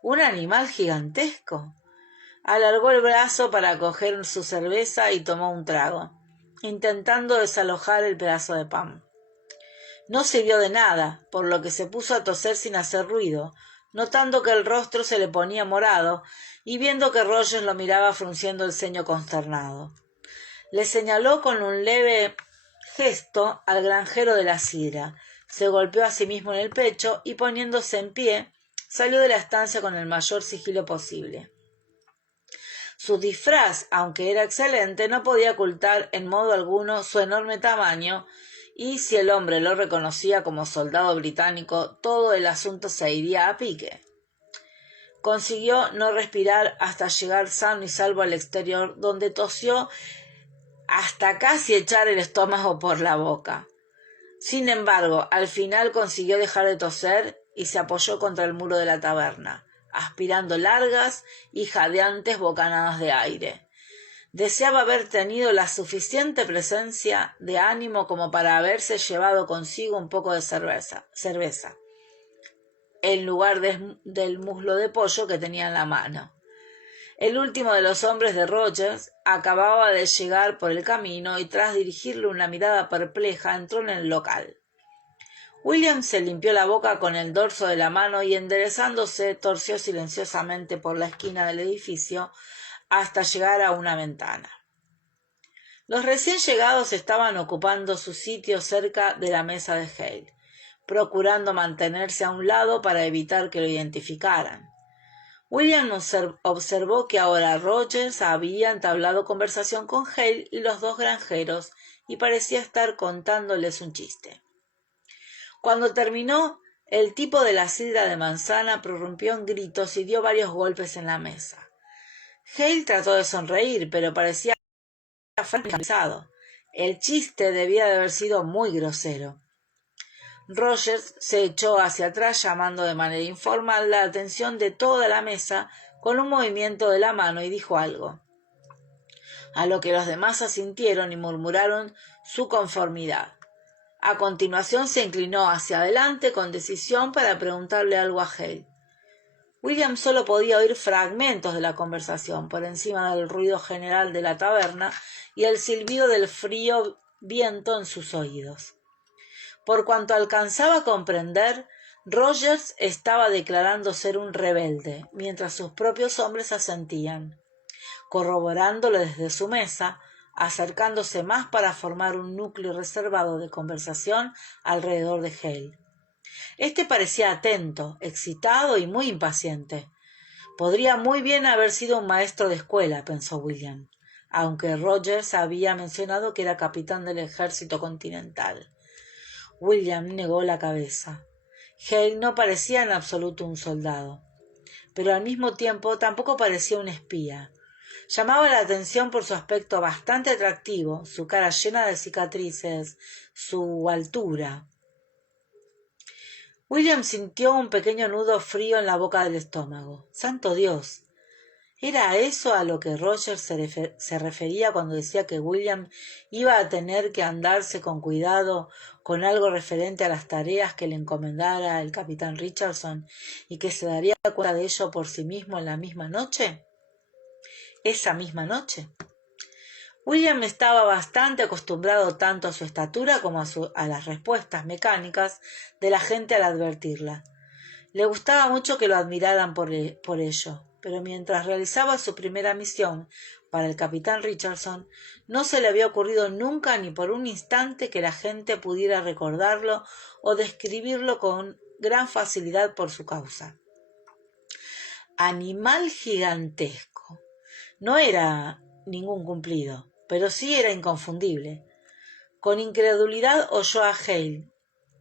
Un animal gigantesco. Alargó el brazo para coger su cerveza y tomó un trago, intentando desalojar el pedazo de pan. No sirvió de nada, por lo que se puso a toser sin hacer ruido, notando que el rostro se le ponía morado y viendo que Rogers lo miraba frunciendo el ceño consternado. Le señaló con un leve gesto al granjero de la sidra, se golpeó a sí mismo en el pecho y poniéndose en pie, salió de la estancia con el mayor sigilo posible. Su disfraz, aunque era excelente, no podía ocultar en modo alguno su enorme tamaño, y si el hombre lo reconocía como soldado británico, todo el asunto se iría a pique. Consiguió no respirar hasta llegar sano y salvo al exterior, donde tosió hasta casi echar el estómago por la boca. Sin embargo, al final consiguió dejar de toser y se apoyó contra el muro de la taberna, aspirando largas y jadeantes bocanadas de aire. Deseaba haber tenido la suficiente presencia de ánimo como para haberse llevado consigo un poco de cerveza, en lugar del muslo de pollo que tenía en la mano. El último de los hombres de Rogers acababa de llegar por el camino y tras dirigirle una mirada perpleja entró en el local. William se limpió la boca con el dorso de la mano y enderezándose torció silenciosamente por la esquina del edificio hasta llegar a una ventana. Los recién llegados estaban ocupando su sitio cerca de la mesa de Hale, procurando mantenerse a un lado para evitar que lo identificaran. William observó que ahora Rogers había entablado conversación con Hale y los dos granjeros y parecía estar contándoles un chiste. Cuando terminó, el tipo de la sidra de manzana prorrumpió en gritos y dio varios golpes en la mesa. Hale trató de sonreír, pero parecía cansado. El chiste debía de haber sido muy grosero. Rogers se echó hacia atrás llamando de manera informal la atención de toda la mesa con un movimiento de la mano y dijo algo. a lo que los demás asintieron y murmuraron su conformidad. A continuación se inclinó hacia adelante con decisión para preguntarle algo a Hale. William solo podía oír fragmentos de la conversación por encima del ruido general de la taberna y el silbido del frío viento en sus oídos. Por cuanto alcanzaba a comprender, Rogers estaba declarando ser un rebelde, mientras sus propios hombres asentían, corroborándolo desde su mesa, acercándose más para formar un núcleo reservado de conversación alrededor de Hale. Este parecía atento, excitado y muy impaciente. Podría muy bien haber sido un maestro de escuela, pensó William, aunque Rogers había mencionado que era capitán del ejército continental. William negó la cabeza. Hale no parecía en absoluto un soldado, pero al mismo tiempo tampoco parecía un espía. Llamaba la atención por su aspecto bastante atractivo, su cara llena de cicatrices, su altura. William sintió un pequeño nudo frío en la boca del estómago. ¡Santo Dios! ¿Era a eso a lo que Rogers se refería cuando decía que William iba a tener que andarse con cuidado con algo referente a las tareas que le encomendara el capitán Richardson y que se daría cuenta de ello por sí mismo en la misma noche? Esa misma noche. William estaba bastante acostumbrado tanto a su estatura como a las respuestas mecánicas de la gente al advertirla. Le gustaba mucho que lo admiraran por ello, pero mientras realizaba su primera misión para el capitán Richardson, no se le había ocurrido nunca ni por un instante que la gente pudiera recordarlo o describirlo con gran facilidad por su causa. Animal gigantesco. No era ningún cumplido, pero sí era inconfundible. Con incredulidad oyó a Hale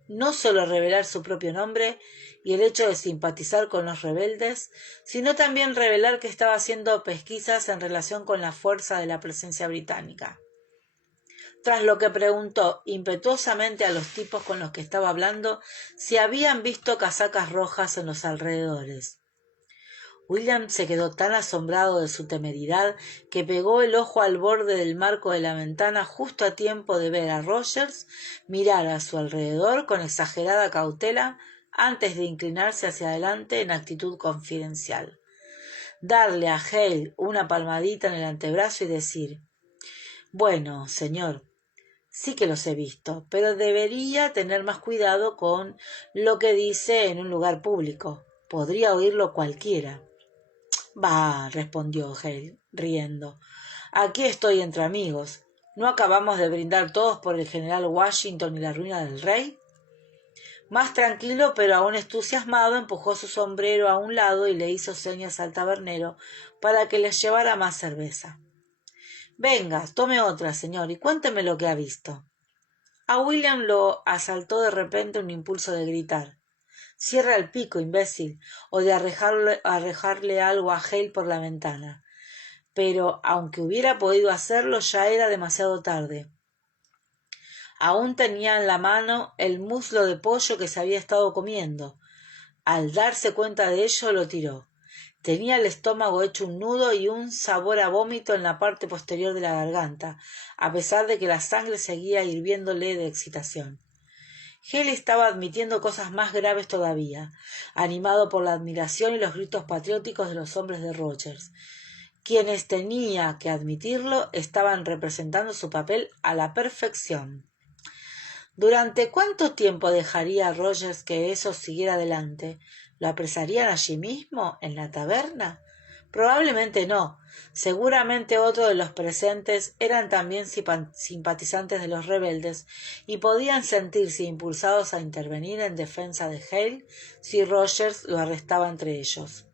no solo revelar su propio nombre y el hecho de simpatizar con los rebeldes, sino también revelar que estaba haciendo pesquisas en relación con la fuerza de la presencia británica. Tras lo que preguntó impetuosamente a los tipos con los que estaba hablando si habían visto casacas rojas en los alrededores. William se quedó tan asombrado de su temeridad que pegó el ojo al borde del marco de la ventana justo a tiempo de ver a Rogers mirar a su alrededor con exagerada cautela antes de inclinarse hacia adelante en actitud confidencial, darle a Hale una palmadita en el antebrazo y decir: «Bueno, señor, sí que los he visto, pero debería tener más cuidado con lo que dice en un lugar público. Podría oírlo cualquiera». «Bah», respondió Hale, riendo, «aquí estoy entre amigos. ¿No acabamos de brindar todos por el general Washington y la ruina del rey?» Más tranquilo, pero aún entusiasmado, empujó su sombrero a un lado y le hizo señas al tabernero para que les llevara más cerveza. «Venga, tome otra, señor, y cuénteme lo que ha visto». A William lo asaltó de repente un impulso de gritar: «Cierra el pico, imbécil», o de arrojarle algo a Hale por la ventana. Pero, aunque hubiera podido hacerlo, ya era demasiado tarde. Aún tenía en la mano el muslo de pollo que se había estado comiendo. Al darse cuenta de ello, lo tiró. Tenía el estómago hecho un nudo y un sabor a vómito en la parte posterior de la garganta, a pesar de que la sangre seguía hirviéndole de excitación. Hale estaba admitiendo cosas más graves todavía, animado por la admiración y los gritos patrióticos de los hombres de Rogers. Quienes, tenía que admitirlo, estaban representando su papel a la perfección. ¿Durante cuánto tiempo dejaría Rogers que eso siguiera adelante? ¿Lo apresarían allí mismo, en la taberna? Probablemente no. Seguramente otros de los presentes eran también simpatizantes de los rebeldes y podían sentirse impulsados a intervenir en defensa de Hale si Rogers lo arrestaba entre ellos.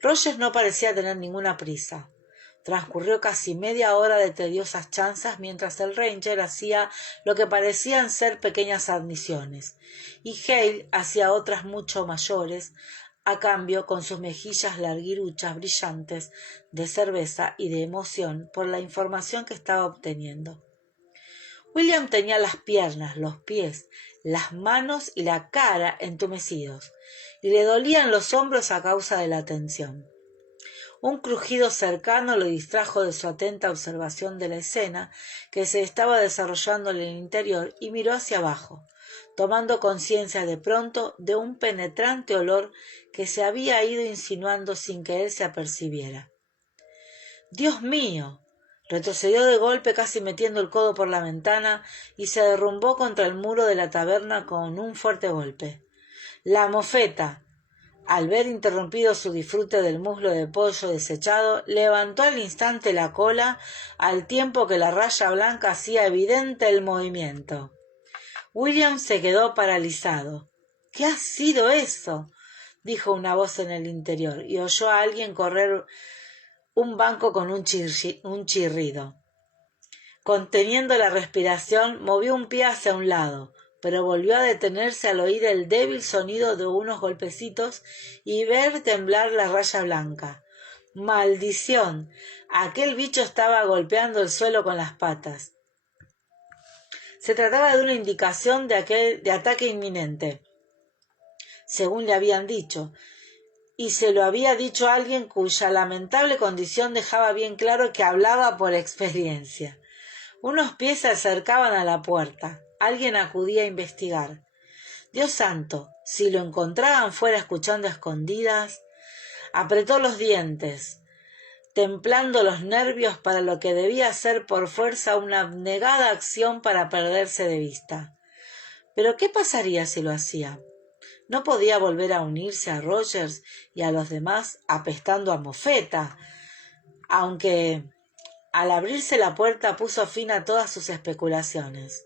Rogers no parecía tener ninguna prisa. Transcurrió casi media hora de tediosas chanzas mientras el Ranger hacía lo que parecían ser pequeñas admisiones, y Hale hacía otras mucho mayores, a cambio con sus mejillas larguiruchas brillantes de cerveza y de emoción por la información que estaba obteniendo. William tenía las piernas, los pies, las manos y la cara entumecidos, y le dolían los hombros a causa de la tensión. Un crujido cercano lo distrajo de su atenta observación de la escena que se estaba desarrollando en el interior y miró hacia abajo, tomando conciencia de pronto de un penetrante olor que se había ido insinuando sin que él se apercibiera. ¡Dios mío! Retrocedió de golpe, casi metiendo el codo por la ventana, y se derrumbó contra el muro de la taberna con un fuerte golpe. La mofeta, al ver interrumpido su disfrute del muslo de pollo desechado, levantó al instante la cola, al tiempo que la raya blanca hacía evidente el movimiento. William se quedó paralizado. —¿Qué ha sido eso? —dijo una voz en el interior, y oyó a alguien correr un banco con un chirrido. Conteniendo la respiración, movió un pie hacia un lado, pero volvió a detenerse al oír el débil sonido de unos golpecitos y ver temblar la raya blanca. ¡Maldición! Aquel bicho estaba golpeando el suelo con las patas. Se trataba de una indicación de ataque inminente, según le habían dicho, y se lo había dicho alguien cuya lamentable condición dejaba bien claro que hablaba por experiencia. Unos pies se acercaban a la puerta. Alguien acudía a investigar. Dios santo, si lo encontraban fuera escuchando a escondidas. Apretó los dientes, templando los nervios para lo que debía ser por fuerza una abnegada acción para perderse de vista. Pero ¿qué pasaría si lo hacía? No podía volver a unirse a Rogers y a los demás apestando a mofeta, aunque al abrirse la puerta puso fin a todas sus especulaciones.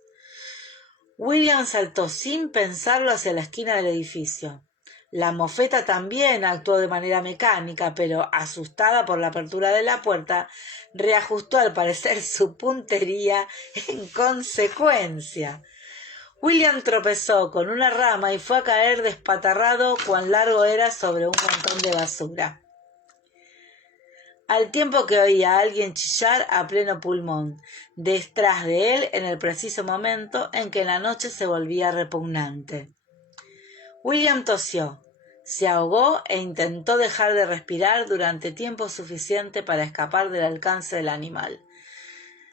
William saltó sin pensarlo hacia la esquina del edificio. La mofeta también actuó de manera mecánica, pero, asustada por la apertura de la puerta, reajustó al parecer su puntería en consecuencia. William tropezó con una rama y fue a caer despatarrado cuán largo era sobre un montón de basura, al tiempo que oía a alguien chillar a pleno pulmón, detrás de él en el preciso momento en que la noche se volvía repugnante. William tosió, se ahogó e intentó dejar de respirar durante tiempo suficiente para escapar del alcance del animal.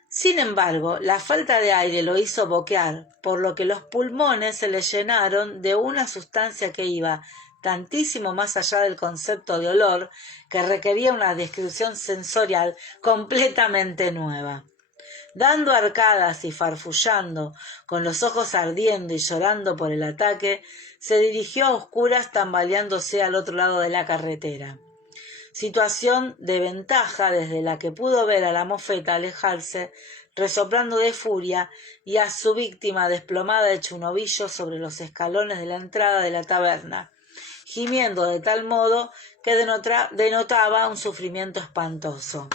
Sin embargo, la falta de aire lo hizo boquear, por lo que los pulmones se le llenaron de una sustancia que iba tantísimo más allá del concepto de olor, que requería una descripción sensorial completamente nueva. Dando arcadas y farfullando, con los ojos ardiendo y llorando por el ataque, se dirigió a oscuras tambaleándose al otro lado de la carretera. Situación de ventaja desde la que pudo ver a la mofeta alejarse, resoplando de furia, y a su víctima desplomada hecho un ovillo sobre los escalones de la entrada de la taberna, gimiendo de tal modo que denotaba un sufrimiento espantoso.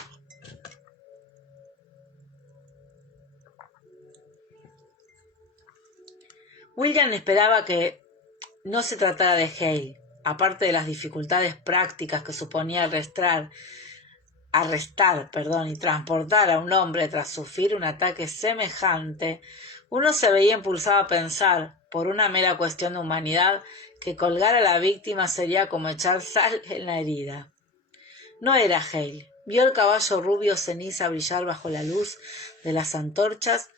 William esperaba que no se tratara de Hale, aparte de las dificultades prácticas que suponía arrestar y transportar a un hombre tras sufrir un ataque semejante. Uno se veía impulsado a pensar, por una mera cuestión de humanidad, que colgar a la víctima sería como echar sal en la herida. No era Hale. Vio el caballo rubio ceniza brillar bajo la luz de las antorchas,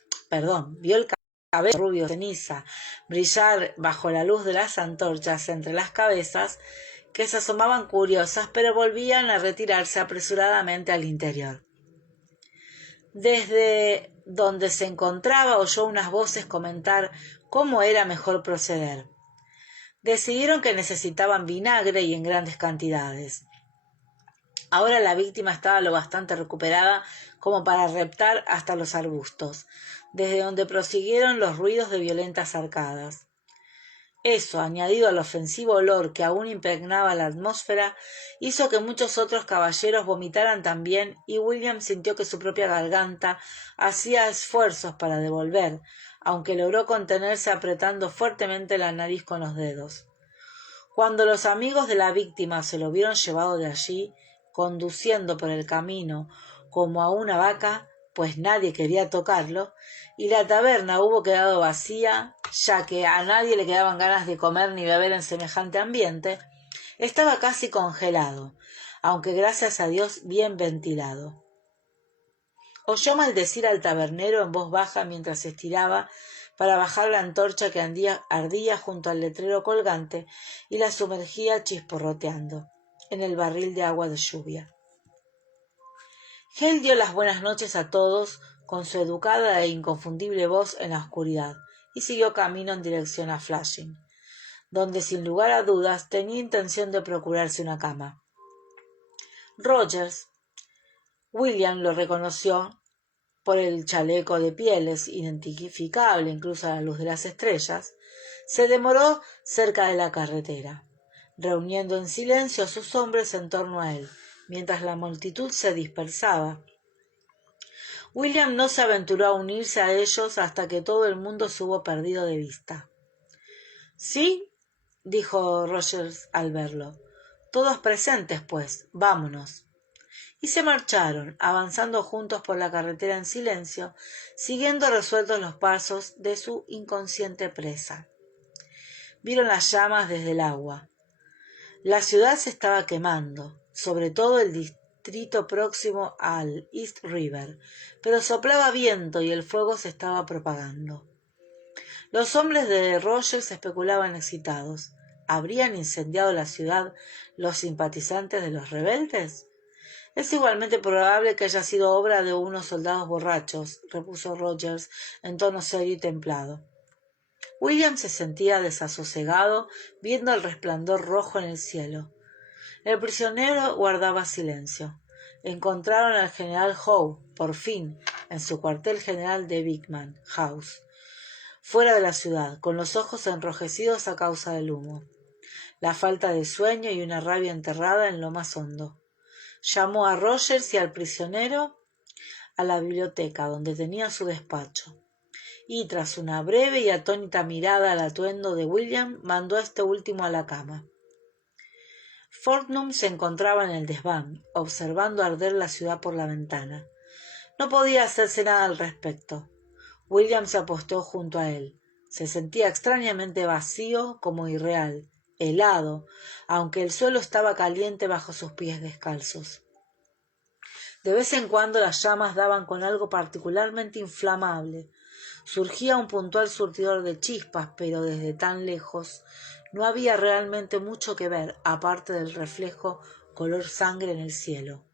vio el cabello rubio ceniza brillar bajo la luz de las antorchas entre las cabezas, que se asomaban curiosas, pero volvían a retirarse apresuradamente al interior. Desde donde se encontraba oyó unas voces comentar cómo era mejor proceder. Decidieron que necesitaban vinagre y en grandes cantidades. Ahora la víctima estaba lo bastante recuperada como para reptar hasta los arbustos, desde donde prosiguieron los ruidos de violentas arcadas. Eso, añadido al ofensivo olor que aún impregnaba la atmósfera, hizo que muchos otros caballeros vomitaran también, y William sintió que su propia garganta hacía esfuerzos para devolver, aunque logró contenerse apretando fuertemente la nariz con los dedos. Cuando los amigos de la víctima se lo vieron llevado de allí, conduciendo por el camino como a una vaca, pues nadie quería tocarlo, y la taberna hubo quedado vacía, ya que a nadie le quedaban ganas de comer ni beber en semejante ambiente, estaba casi congelado, aunque gracias a Dios bien ventilado. Oyó maldecir al tabernero en voz baja mientras se estiraba para bajar la antorcha que ardía junto al letrero colgante y la sumergía chisporroteando en el barril de agua de lluvia. Hale dio las buenas noches a todos con su educada e inconfundible voz en la oscuridad y siguió camino en dirección a Flushing, donde sin lugar a dudas tenía intención de procurarse una cama. Rogers, William lo reconoció por el chaleco de pieles, identificable incluso a la luz de las estrellas, se demoró cerca de la carretera, reuniendo en silencio a sus hombres en torno a él, mientras la multitud se dispersaba. William no se aventuró a unirse a ellos hasta que todo el mundo se hubo perdido de vista. —¿Sí? —dijo Rogers al verlo. —Todos presentes, pues. Vámonos. Y se marcharon, avanzando juntos por la carretera en silencio, siguiendo resueltos los pasos de su inconsciente presa. Vieron las llamas desde el agua. La ciudad se estaba quemando, sobre todo el distrito próximo al East River, pero soplaba viento y el fuego se estaba propagando. Los hombres de Rogers especulaban excitados. ¿Habrían incendiado la ciudad los simpatizantes de los rebeldes? —Es igualmente probable que haya sido obra de unos soldados borrachos —repuso Rogers en tono serio y templado. William se sentía desasosegado viendo el resplandor rojo en el cielo. El prisionero guardaba silencio. Encontraron al general Howe, por fin, en su cuartel general de Beekman House, fuera de la ciudad, con los ojos enrojecidos a causa del humo, la falta de sueño y una rabia enterrada en lo más hondo. Llamó a Rogers y al prisionero a la biblioteca, donde tenía su despacho, y tras una breve y atónita mirada al atuendo de William, mandó a este último a la cama. Fortnum se encontraba en el desván, observando arder la ciudad por la ventana. No podía hacerse nada al respecto. William se apostó junto a él. Se sentía extrañamente vacío, como irreal, helado, aunque el suelo estaba caliente bajo sus pies descalzos. De vez en cuando las llamas daban con algo particularmente inflamable. Surgía un puntual surtidor de chispas, pero desde tan lejos no había realmente mucho que ver, aparte del reflejo color sangre en el cielo.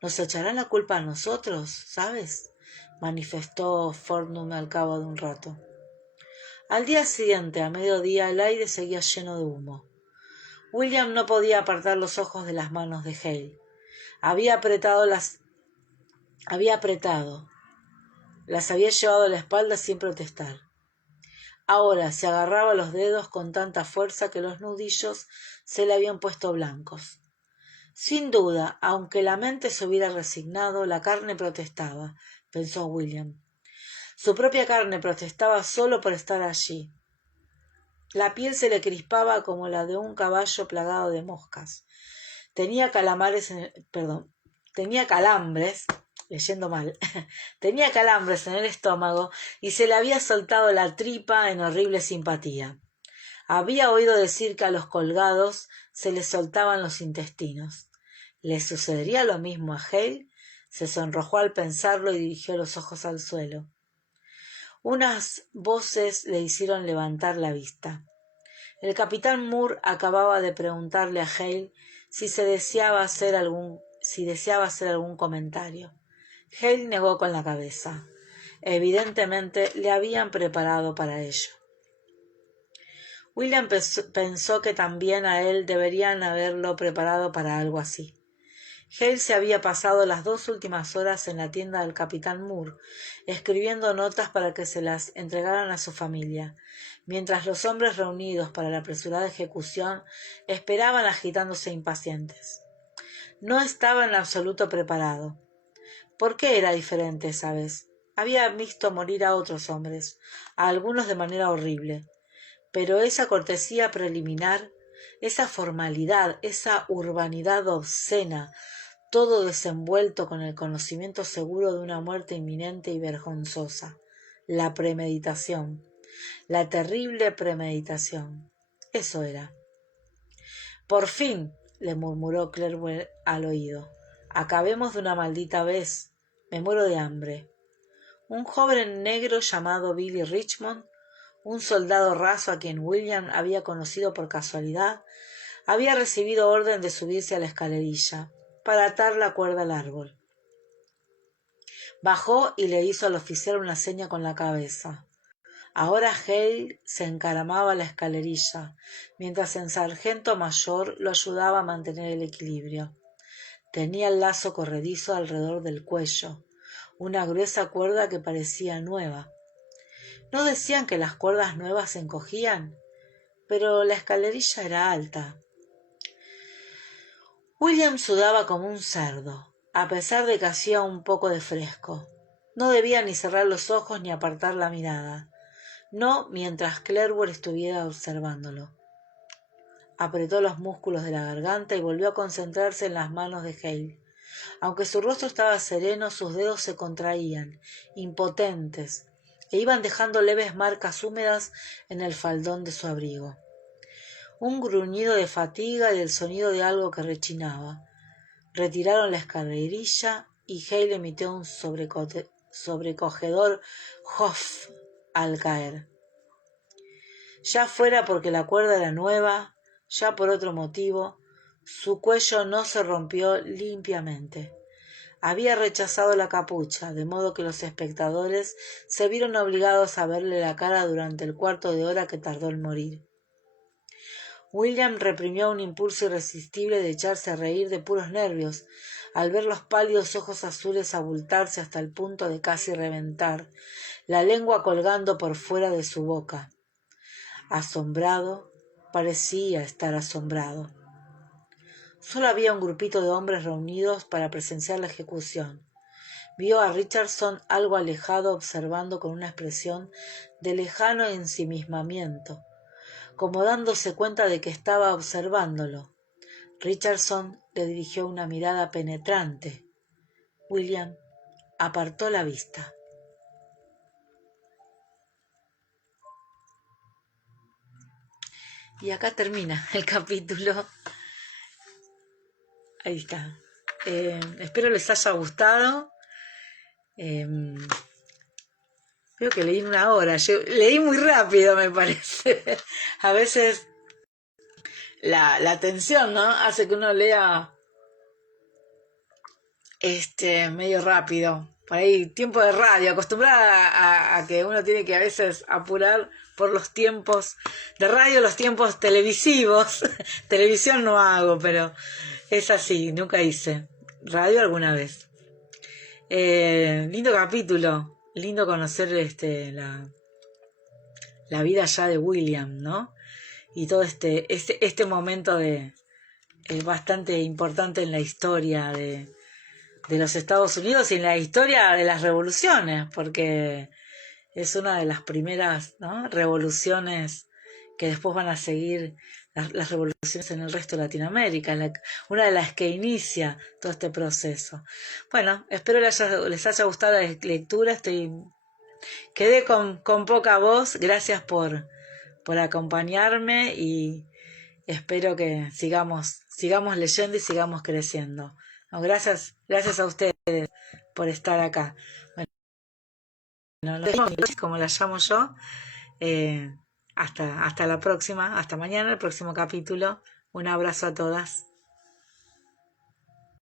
—¿Nos echarán la culpa a nosotros, sabes? —manifestó Fortnum al cabo de un rato. Al día siguiente, a mediodía, el aire seguía lleno de humo. William no podía apartar los ojos de las manos de Hale. Había apretado, las había llevado a la espalda sin protestar. Ahora se agarraba los dedos con tanta fuerza que los nudillos se le habían puesto blancos. Sin duda, aunque la mente se hubiera resignado, la carne protestaba, pensó William. Su propia carne protestaba solo por estar allí. La piel se le crispaba como la de un caballo plagado de moscas. Tenía calambres en el estómago y se le había soltado la tripa en horrible simpatía. Había oído decir que a los colgados se les soltaban los intestinos. ¿Le sucedería lo mismo a Hale? Se sonrojó al pensarlo y dirigió los ojos al suelo. Unas voces le hicieron levantar la vista. El capitán Moore acababa de preguntarle a Hale si deseaba hacer algún comentario. Hale negó con la cabeza. Evidentemente le habían preparado para ello. William pensó que también a él deberían haberlo preparado para algo así. Hale se había pasado las 2 últimas horas en la tienda del capitán Moore, escribiendo notas para que se las entregaran a su familia, mientras los hombres reunidos para la apresurada ejecución esperaban agitándose impacientes. No estaba en absoluto preparado. ¿Por qué era diferente esa vez? Había visto morir a otros hombres, a algunos de manera horrible, pero esa cortesía preliminar, esa formalidad, esa urbanidad obscena, todo desenvuelto con el conocimiento seguro de una muerte inminente y vergonzosa, la premeditación, la terrible premeditación. Eso era. Por fin, le murmuró Clerwell al oído. Acabemos de una maldita vez. Me muero de hambre. Un joven negro llamado Billy Richmond, un soldado raso a quien William había conocido por casualidad, había recibido orden de subirse a la escalerilla para atar la cuerda al árbol. Bajó y le hizo al oficial una seña con la cabeza. Ahora Hale se encaramaba a la escalerilla, mientras el sargento mayor lo ayudaba a mantener el equilibrio. Tenía el lazo corredizo alrededor del cuello, una gruesa cuerda que parecía nueva. ¿No decían que las cuerdas nuevas se encogían? Pero la escalerilla era alta. William sudaba como un cerdo, a pesar de que hacía un poco de fresco. No debía ni cerrar los ojos ni apartar la mirada. No mientras Clerwell estuviera observándolo. Apretó los músculos de la garganta y volvió a concentrarse en las manos de Hale. Aunque su rostro estaba sereno, sus dedos se contraían, impotentes, e iban dejando leves marcas húmedas en el faldón de su abrigo. Un gruñido de fatiga y el sonido de algo que rechinaba. Retiraron la escalerilla y Hale emitió un sobrecogedor «hoff» al caer. Ya fuera porque la cuerda era nueva, ya por otro motivo, su cuello no se rompió limpiamente. Había rechazado la capucha, de modo que los espectadores se vieron obligados a verle la cara durante el cuarto de hora que tardó en morir. William reprimió un impulso irresistible de echarse a reír de puros nervios, al ver los pálidos ojos azules abultarse hasta el punto de casi reventar, la lengua colgando por fuera de su boca. Asombrado, parecía estar asombrado. Solo había un grupito de hombres reunidos para presenciar la ejecución. Vio a Richardson algo alejado observando con una expresión de lejano ensimismamiento, como dándose cuenta de que estaba observándolo. Richardson le dirigió una mirada penetrante. William apartó la vista. Y acá termina el capítulo. Ahí está. Espero les haya gustado. Creo que leí en una hora. Yo leí muy rápido, me parece. A veces la tensión, ¿no?, hace que uno lea medio rápido. Por ahí, tiempo de radio, acostumbrada a que uno tiene que a veces apurar por los tiempos de radio, los tiempos televisivos. Televisión no hago, pero es así, nunca hice radio alguna vez. Lindo capítulo, lindo conocer la vida ya de William, ¿no? Y todo este momento bastante importante en la historia de los Estados Unidos y en la historia de las revoluciones, porque es una de las primeras, ¿no?, revoluciones que después van a seguir las revoluciones en el resto de Latinoamérica, una de las que inicia todo este proceso. Bueno, espero les haya gustado la lectura. Quedé con poca voz. Gracias por acompañarme y espero que sigamos leyendo y sigamos creciendo. No, gracias a ustedes por estar acá. Bueno, como la llamo yo, hasta la próxima, hasta mañana, el próximo capítulo. Un abrazo a todas.